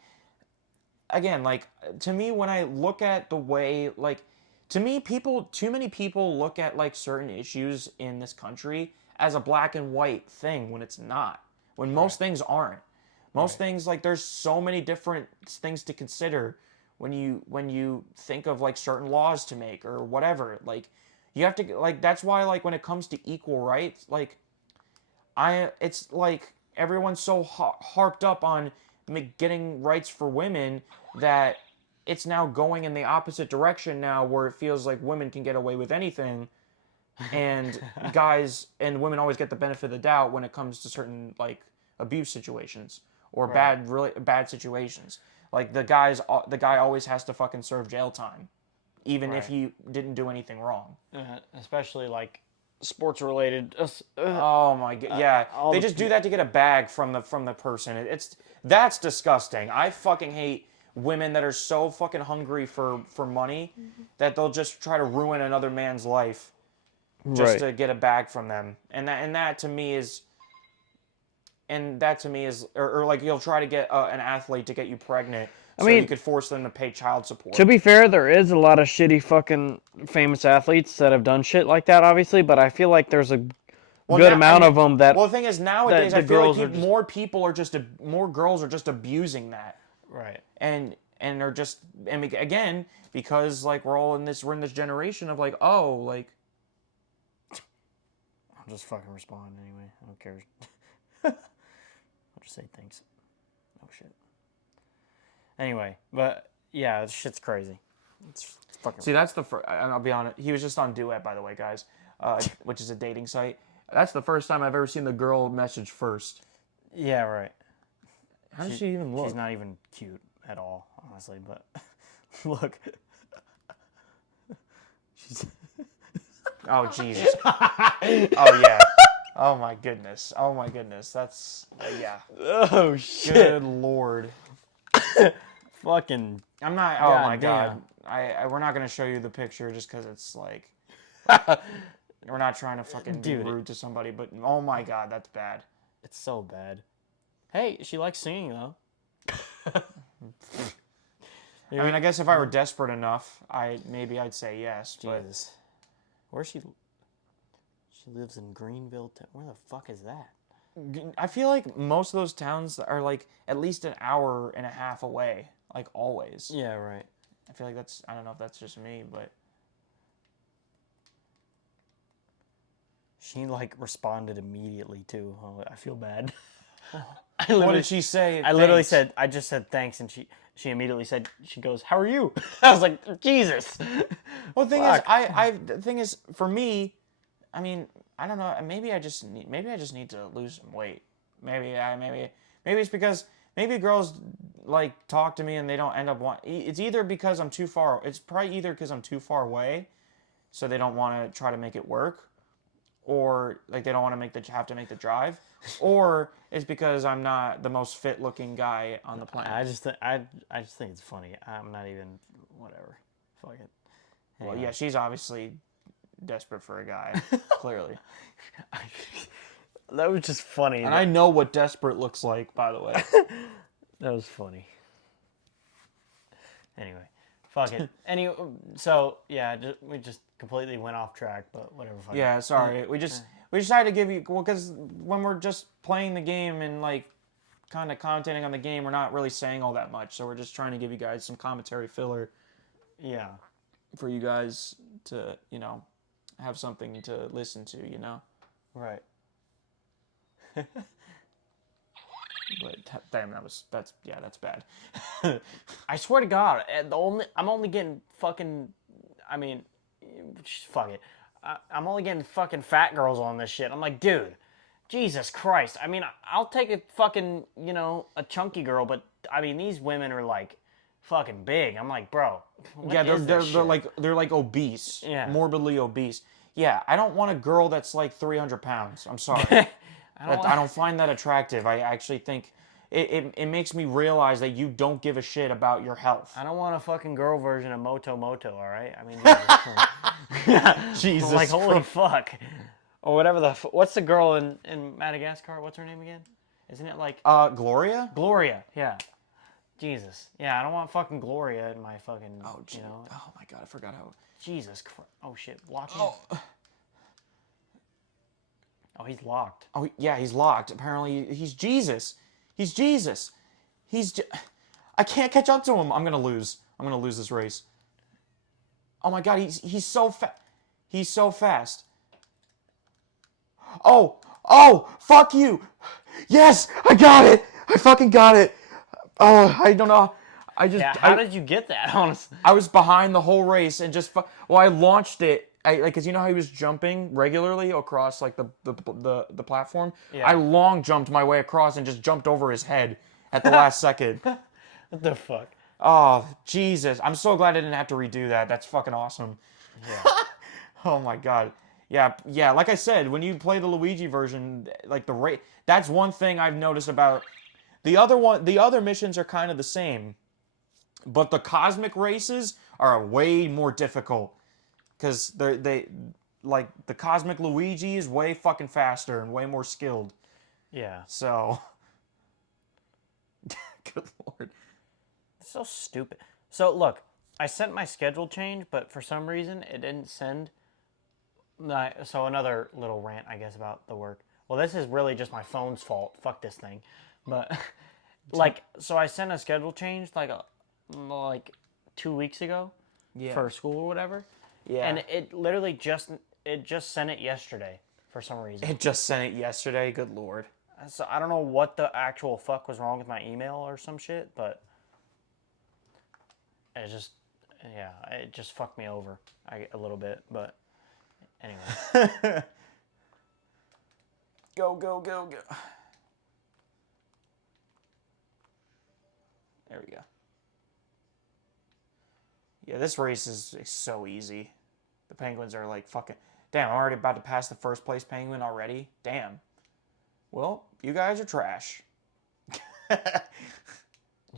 to me, when I look at the way, like, to me, too many people look at like certain issues in this country as a black and white thing, when it's not. When most things aren't. Most things, like, there's so many different things to consider when you think of like certain laws to make or whatever. Like, you have to, like, that's why, like, when it comes to equal rights, like, it's like everyone's so harped up on getting rights for women, that it's now going in the opposite direction now, where it feels like women can get away with anything, and guys and women always get the benefit of the doubt when it comes to certain, like, abuse situations or really bad situations. Like, the guy always has to fucking serve jail time, even if Right. he didn't do anything wrong. Especially like sports related. Oh my god! Yeah, all they the just do that to get a bag from the person. That's disgusting. I fucking hate women that are so fucking hungry for money that they'll just try to ruin another man's life just to get a bag from them. And that to me is, and that to me is, or like you'll try to get an athlete to get you pregnant, so mean, you could force them to pay child support. To be fair, there is a lot of shitty fucking famous athletes that have done shit like that, obviously, but I feel like there's a good amount of them that. Well, the thing is, nowadays the I feel girls like are just- more people are just more girls are just abusing that, Right. and are just, and again, because like we're in this generation of like, oh, like I'll just fucking respond anyway. I don't care. I'll just say thanks. Oh shit. Anyway, but yeah, this shit's crazy. It's fucking. see, that's the first. I'll be honest. He was just on Duet, by the way, guys, which is a dating site. That's the first time I've ever seen the girl message first. Yeah, right. How does she even look? She's not even cute at all, honestly. But look, she's. Oh Jesus. Oh yeah. Oh my goodness. Oh my goodness. That's yeah. Oh shit. Good lord. Fucking. I'm not. Oh God my damn. God. We're not gonna show you the picture just because it's like. We're not trying to fucking be rude to somebody, but oh my God, that's bad. It's so bad. Hey, she likes singing though. I mean, I guess if I were desperate enough, maybe I'd say yes. Jesus. Where's she? She lives in Greenville. Where the fuck is that? But I feel like most of those towns are like at least an hour and a half away, like always. Yeah, right. I feel like that's. I don't know if that's just me, but. She like responded immediately too. Oh, I feel bad. What did she say? I literally said, I just said thanks, and she immediately said, she goes, "How are you?" I was like, Jesus. Well, the thing is, for me, I mean, I don't know. Maybe I just need to lose some weight. Maybe it's because maybe girls like talk to me and they don't end up it's either because I'm too far. It's probably either because I'm too far away, so they don't want to try to make it work, or like they don't want to have to make the drive, or it's because I'm not the most fit looking guy on the planet. I just think it's funny. I'm not even whatever. Fuck it. Well, yeah, she's obviously desperate for a guy, clearly. That was just funny. And I know what desperate looks like, by the way. That was funny. Anyway, fuck it. So yeah, we just completely went off track, but whatever. Fuck Yeah, it. sorry. We decided to give you, well, because when we're just playing the game and like kind of commentating on the game, we're not really saying all that much. So we're just trying to give you guys some commentary filler. Yeah. For you guys to, have something to listen to, Right. But damn, that's bad. I swear to God, I'm only getting fucking. I mean, fuck it. I'm only getting fucking fat girls on this shit. I'm like, dude, Jesus Christ. I mean, I'll take a fucking, a chunky girl, but I mean, these women are like fucking big. I'm like, bro. Yeah, they're like obese. Yeah. Morbidly obese. Yeah, I don't want a girl that's like 300 pounds. I'm sorry. I don't find that attractive. I actually think it makes me realize that you don't give a shit about your health. I don't want a fucking girl version of Moto, all right? I mean, Jesus. Like, holy fuck. Or whatever what's the girl in Madagascar? What's her name again? Isn't it like... Gloria? Gloria, yeah. Jesus. Yeah, I don't want fucking Gloria in my fucking, Oh my God, I forgot how... Jesus Christ. Oh, shit. Lock him. Oh, he's locked. Oh, yeah, he's locked. Apparently, he's Jesus. He's Jesus. I can't catch up to him. I'm going to lose. I'm going to lose this race. Oh, my God, he's so fast. He's so fast. Oh, fuck you. Yes, I got it. I fucking got it. Oh, I don't know. How did you get that, honestly? I was behind the whole race and I launched it. Because you know how he was jumping regularly across like the platform. Yeah. I long jumped my way across and just jumped over his head at the last second. What the fuck? Oh Jesus! I'm so glad I didn't have to redo that. That's fucking awesome. Yeah. Oh my God. Yeah. Like I said, when you play the Luigi version, like that's one thing I've noticed about the other one. The other missions are kind of the same, but the cosmic races are way more difficult. Because they like the Cosmic Luigi is way fucking faster and way more skilled. Yeah. So, good lord. It's so stupid. So look, I sent my schedule change, but for some reason it didn't send. So another little rant, I guess, about the work. Well, this is really just my phone's fault. Fuck this thing. But like, so I sent a schedule change like 2 weeks ago Yeah. for school or whatever, Yeah. and it literally just sent it yesterday for some reason. It just sent it yesterday. Good lord. So I don't know what the actual fuck was wrong with my email or some shit, but it just, yeah, it just fucked me over a little bit. But anyway, Go, go, go, go. There we go. Yeah, this race is so easy. The Penguins are like fucking... Damn, I'm already about to pass the first place Penguin already? Damn. Well, you guys are trash. yeah,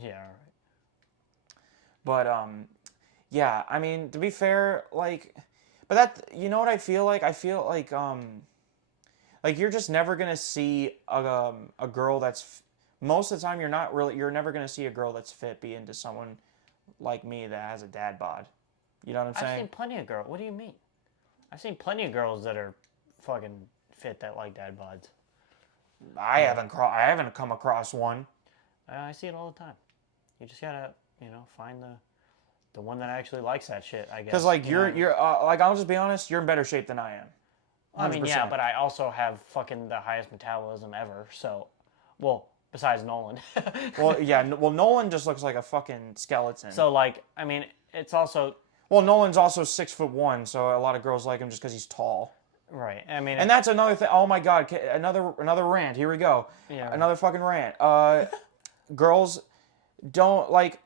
all right. But, yeah, I mean, to be fair, like... But that... You know what I feel like? I feel like, you're just never gonna see a girl that's... Most of the time, you're never gonna see a girl that's fit be into someone like me that has a dad bod. You know what I'm saying? I've seen plenty of girls. What do you mean? I've seen plenty of girls that are fucking fit that like dad bods. I haven't come across one. I see it all the time. You just gotta, find the one that actually likes that shit, I guess. Because like you know? you're like, I'll just be honest, you're in better shape than I am. 100%. I mean, yeah, but I also have fucking the highest metabolism ever. So, well, besides Nolan. Well, yeah, well Nolan just looks like a fucking skeleton. So like, I mean, it's also well, Nolan's also 6'1", so a lot of girls like him just because he's tall. right. I mean, And that's another thing. Oh my god, another rant. Here we go. Yeah. Another fucking rant. Girls don't like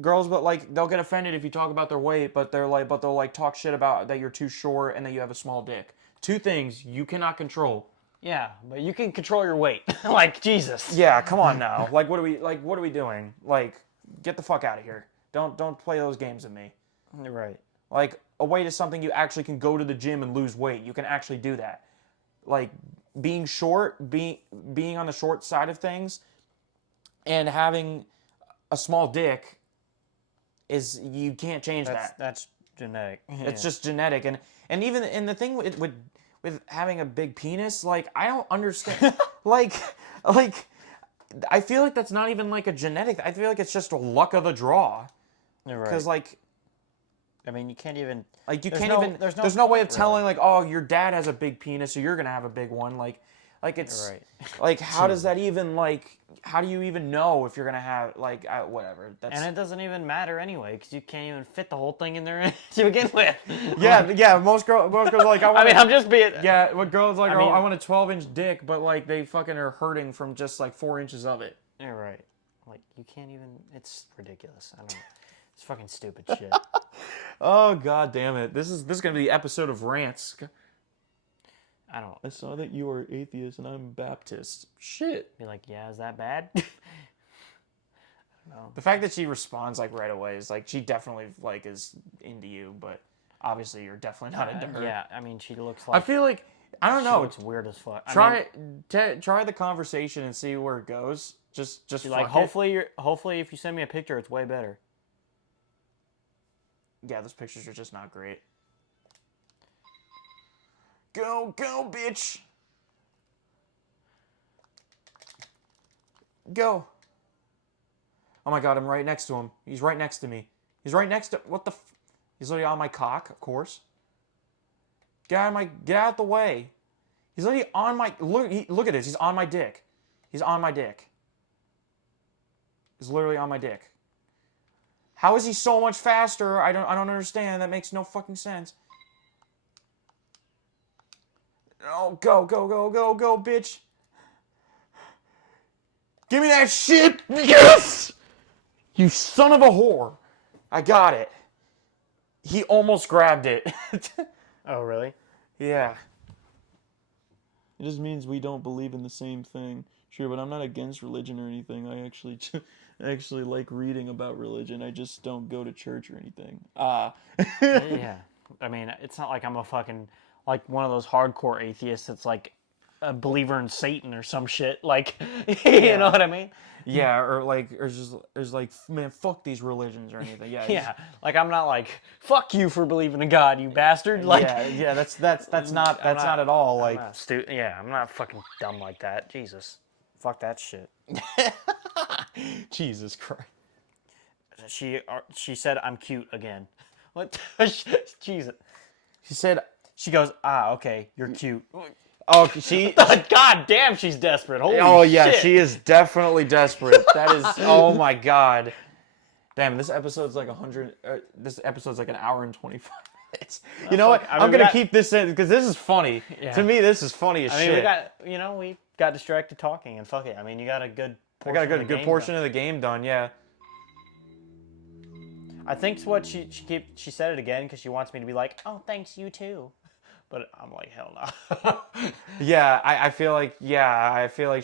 girls, but like they'll get offended if you talk about their weight, but they'll like talk shit about that you're too short and that you have a small dick. Two things you cannot control. yeah, but you can control your weight. Like Jesus. Yeah, come on now. Like what are we doing? Like get the fuck out of here. Don't play those games with me. Right. Like a weight is something you actually can go to the gym and lose weight. You can actually do that. Like being short, being on the short side of things and having a small dick is you can't change that. That's genetic. It's just genetic and even in the thing with having a big penis, like I don't understand like I feel like that's not even like a genetic. I feel like it's just a luck of the draw. Right. Because like I mean, you can't even like you there's can't no- even there's no no way of point, telling like, oh, your dad has a big penis so you're gonna have a big one. Like it's Right. like how does that even like how do you even know if you're gonna have like whatever that's And it doesn't even matter anyway, because you can't even fit the whole thing in there to begin with. yeah most girls are like I mean, I'm just being. yeah what girls like I mean- I want a 12-inch dick but like they fucking are hurting from just like 4 inches of it. You're right. Like you can't even. It's ridiculous. I don't know. It's fucking stupid shit. Oh god damn it, this is gonna be the episode of rants. I don't I saw that you are atheist and I'm Baptist. Shit. be like, yeah, is that bad? No. The fact that she responds like right away is like she definitely like is into you, but obviously you're definitely not into her. Yeah, I mean, she looks I like. feel like I don't She know. looks weird as fuck. Try try the conversation and see where it goes. Just Like fuck it. hopefully if you send me a picture, it's way better. Yeah, those pictures are just not great. Go, bitch. Go. Oh my god, I'm right next to him. He's right next to me. He's right next to... What the... He's literally on my cock, of course. Get out the way. He's literally on my... Look at this. He's on my dick. He's on my dick. He's literally on my dick. How is he so much faster? I don't understand. That makes no fucking sense. Oh, go, bitch. Give me that shit. Yes! You son of a whore. I got it. He almost grabbed it. Oh really? Yeah. It just means we don't believe in the same thing. Sure, but I'm not against religion or anything. I actually like reading about religion. I just don't go to church or anything. Yeah. I mean, it's not like I'm a fucking like one of those hardcore atheists that's like a believer in Satan or some shit. Like, you know what I mean? Yeah, or just like, man, fuck these religions or anything. Yeah, Yeah, like I'm not like fuck you for believing in God, you bastard. Like, yeah. That's not at all I'm like. not yeah, I'm not fucking dumb like that. Jesus, fuck that shit. Jesus Christ. She said I'm cute again. What? Jesus. She said, She goes, okay, you're cute. "Oh, she God damn, she's desperate. Holy oh yeah, shit. she is definitely desperate. That is, oh my god, damn. This episode's like 100. This episode's like an hour and 25 minutes. You know what? I mean, I'm gonna keep this in because this is funny. Yeah. To me, this is funny as I mean, shit. we got distracted talking and fuck it. I mean, you got a good I portion got a of the good game portion done. of the game done. Yeah. I think what she said it again because she wants me to be like, oh, thanks, you too. But I'm like, hell no. Yeah, I feel like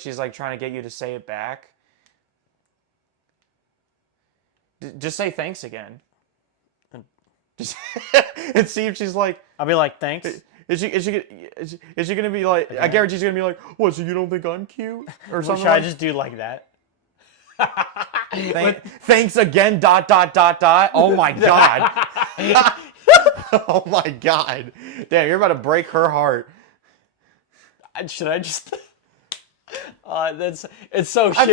she's like trying to get you to say it back. Just say thanks again. Just and see if she's like. I'll be like, thanks. Is she gonna be like? I guarantee she's gonna be like, what? So you don't think I'm cute or something? Should I just do like that? Thanks again. ... Oh my god. Oh my god. Damn, you're about to break her heart. Should I just? It's so shitty, I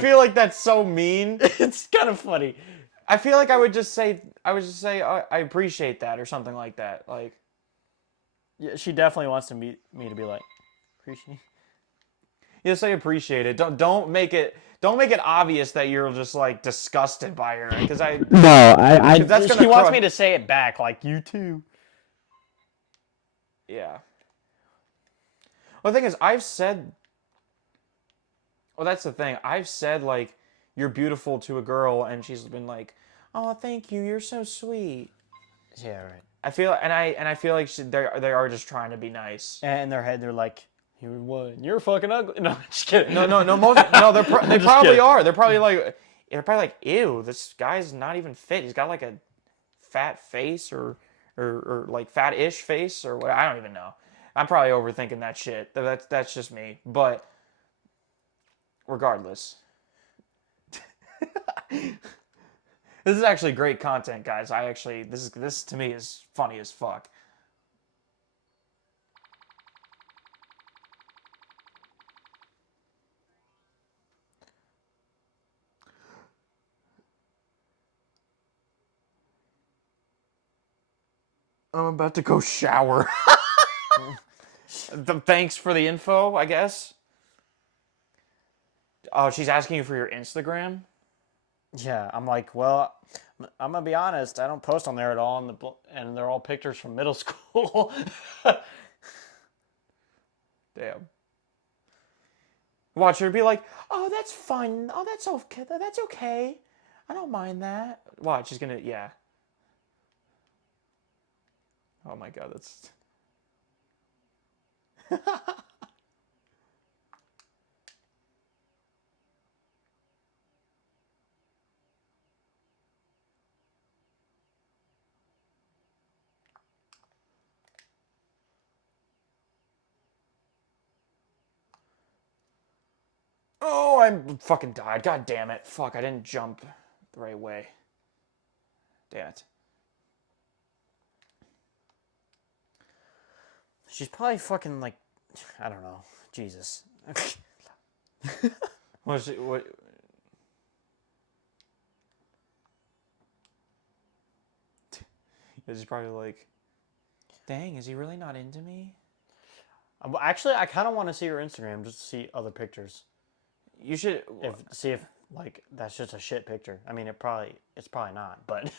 feel like that's so mean. It's kind of funny. I feel like I would just say I appreciate that or something like that. Like, Yeah, she definitely wants me to be like, appreciate. you say appreciate it. Don't make it obvious that you're just like disgusted by her because She wants me to say it back like you too. Yeah. Well, the thing is, I've said. Well, that's the thing. I've said like you're beautiful to a girl, and she's been like, "Oh, thank you. You're so sweet." Yeah, right. I feel like they are just trying to be nice. And in their head, they're like, "You're what? You're fucking ugly." No, just kidding. No. They probably kidding. are. They're probably like, ew, this guy's not even fit. He's got like a fat face or like fat-ish face or what. I don't even know. I'm probably overthinking that shit. That's just me. But regardless, this is actually great content, guys. This to me is funny as fuck. I'm about to go shower. Thanks for the info, I guess. Oh, she's asking you for your Instagram? Yeah, I'm like, well, I'm gonna be honest. I don't post on there at all, and they're all pictures from middle school. Damn. Watch her be like, oh, that's fun. Oh, that's okay. That's okay. I don't mind that. Watch, she's gonna, yeah. Oh my god, that's... Oh, I fucking died. God damn it. Fuck, I didn't jump the right way. Damn it. She's probably fucking like, I don't know, Jesus. What? She's probably like, dang, is he really not into me? Actually, I kind of want to see her Instagram just to see other pictures. You should See if like that's just a shit picture. I mean, it's probably not, but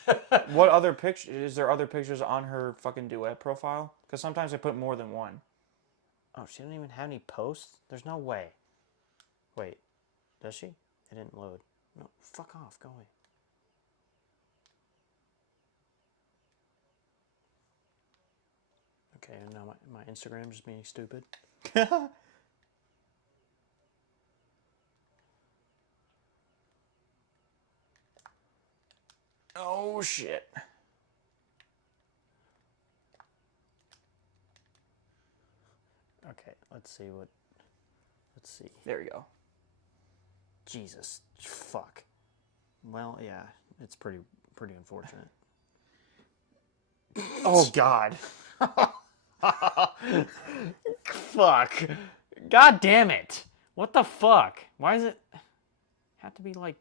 What other picture? Is there other pictures on her fucking duet profile? Because sometimes I put more than one. oh, she didn't even have any posts. There's no way. Wait, does she? It didn't load. No, fuck off. Go away. Okay, and now my Instagram is being stupid. Oh shit. Okay. Okay, let's see what. Let's see. There we go. Jesus, fuck. Well, yeah, it's pretty unfortunate. Oh God. Fuck. God damn it. What the fuck? Why does it have to be like?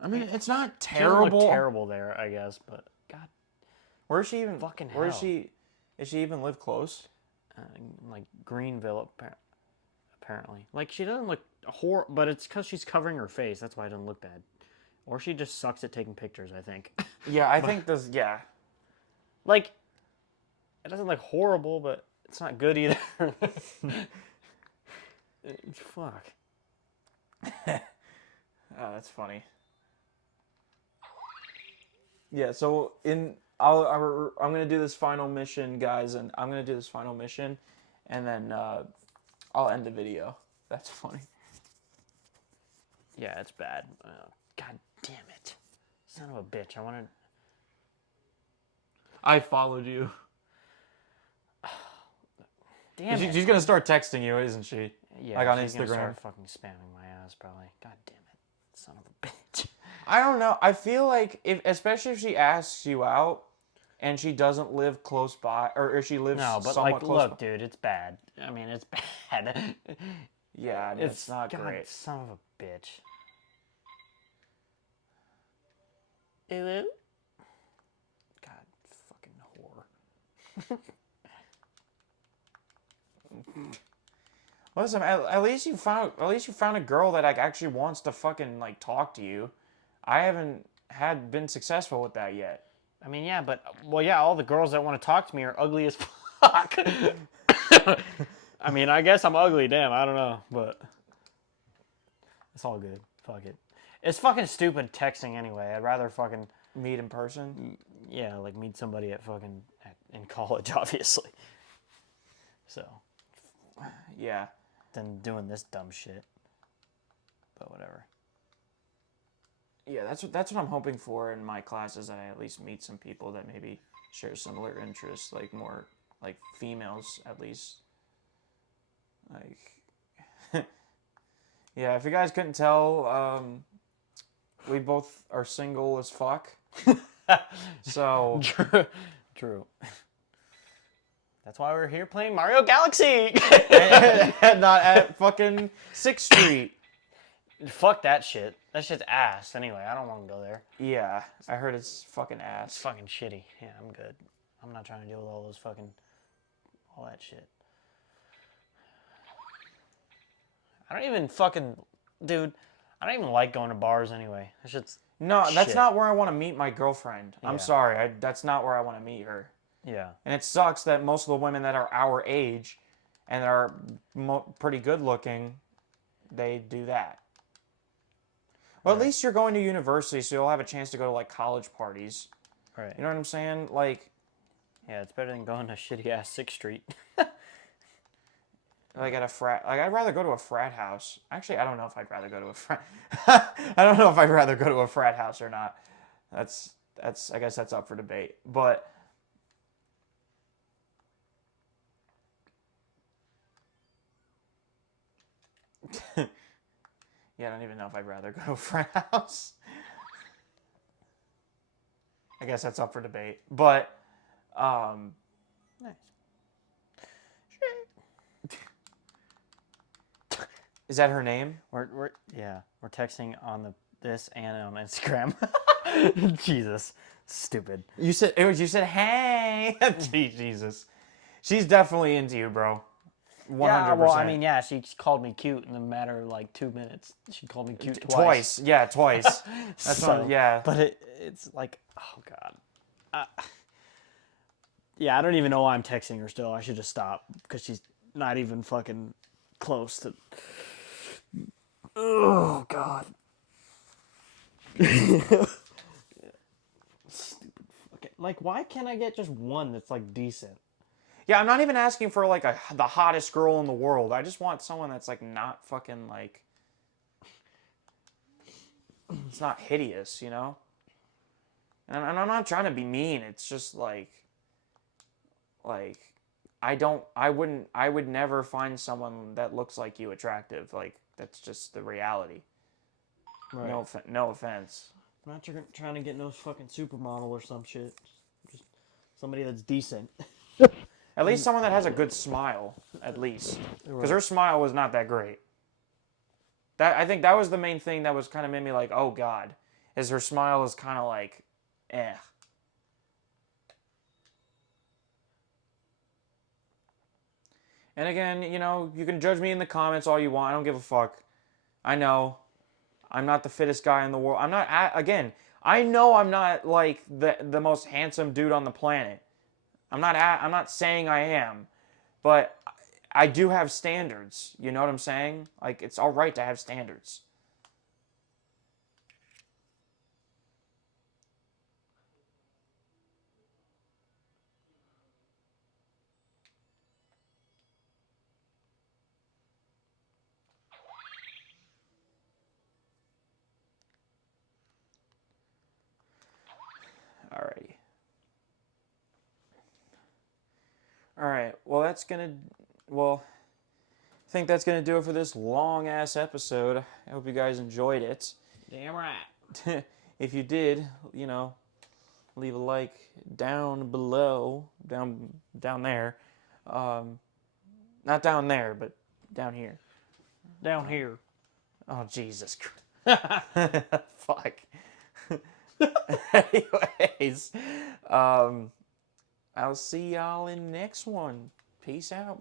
I mean, it's not She doesn't look terrible. terrible there, I guess, but God, Where is she even? Fucking Where is hell. she? Does she even live close? like Greenville, apparently. Like she doesn't look but it's because she's covering her face. That's why it doesn't look bad. Or she just sucks at taking pictures, I think. Yeah, I think this. Yeah. Like, it doesn't look horrible, but it's not good either. Fuck. Oh, that's funny. Yeah, so I'm gonna do this final mission, guys, and I'm gonna do this final mission, and then I'll end the video. That's funny. Yeah, it's bad. God damn it. Son of a bitch. I followed you. Damn it. She's gonna start texting you, isn't she? Yeah, like on she's gonna Instagram. start fucking spamming my ass, probably. God damn it. Son of a bitch. I don't know. I feel like especially if she asks you out, and she doesn't live close by, or if she lives No, but somewhat like, close look, by. dude, it's bad. I mean, it's bad. Yeah, I mean, it's not God, great. son of a bitch. Hello? God, fucking whore. Listen, at least you found a girl that like actually wants to fucking like talk to you. I haven't been successful with that yet. I mean, yeah, but well, yeah, all the girls that want to talk to me are ugly as fuck. I mean, I guess I'm ugly. Damn, I don't know, but it's all good. Fuck it. It's fucking stupid texting anyway. I'd rather fucking Meet in person. yeah, like meet somebody in college, obviously. So Yeah. than doing this dumb shit. But whatever. Yeah, that's what I'm hoping for in my classes, that I at least meet some people that maybe share similar interests, like more like females at least. Like yeah, if you guys couldn't tell, we both are single as fuck. So True. That's why we're here playing Mario Galaxy. and not at fucking 6th Street. Fuck that shit. That shit's ass. Anyway, I don't want to go there. Yeah, I heard it's fucking It's ass. fucking shitty. Yeah, I'm good. I'm not trying to deal with all that shit. I don't even fucking, dude. I don't even like going to bars anyway. That shit's No, that's shit. not where I want to meet my girlfriend. I'm Yeah. sorry, that's not where I want to meet her. Yeah. And it sucks that most of the women that are our age and are pretty good looking, they do that. Well, at least you're going to university, so you'll have a chance to go to like college parties. Right. You know what I'm saying? Like, Yeah, it's better than going to shitty ass 6th Street. like at a frat. Like, I'd rather go to a frat house. Actually, I don't know if I'd rather go to a frat. I don't know if I'd rather go to a frat house or not. That's. I guess that's up for debate. But yeah, I don't even know if I'd rather go to a frat house. I guess that's up for debate. But Nice. is that her name? We're texting on this and on Instagram. Jesus, stupid. You said hey. Jesus. She's definitely into you, bro. 100%. Yeah, well, I mean, yeah, she called me cute in a matter of like 2 minutes. She called me cute twice. Twice. Yeah, twice. That's So, what, yeah. But it's like, oh god. Yeah, I don't even know why I'm texting her still. I should just stop because she's not even fucking close to. Oh god. Stupid fucking. Like, why can't I get just one that's like decent? Yeah, I'm not even asking for like the hottest girl in the world. I just want someone that's like not fucking like, it's not hideous, you know? And I'm not trying to be mean. It's just like I would never find someone that looks like you attractive. Like, that's just the reality. Right. No offense. I'm not trying to get no fucking supermodel or some shit. Just somebody that's decent. At least someone that has a good smile, at least. Because her smile was not that great. I think that was the main thing that was kind of made me like, oh god, is her smile is kind of like, eh. And again, you know, you can judge me in the comments all you want. I don't give a fuck. I know I'm not the fittest guy in the world. I'm not, again, I know I'm not like the most handsome dude on the planet. I'm not saying I am, but I do have standards. You know what I'm saying? Like, it's all right to have standards. Alrighty. Alright, well, I think that's gonna do it for this long ass episode. I hope you guys enjoyed it. Damn right. If you did, you know, leave a like down below, down there. Not down there, but down here. Down here. Oh, Jesus Christ. Fuck. Anyways, I'll see y'all in the next one. Peace out.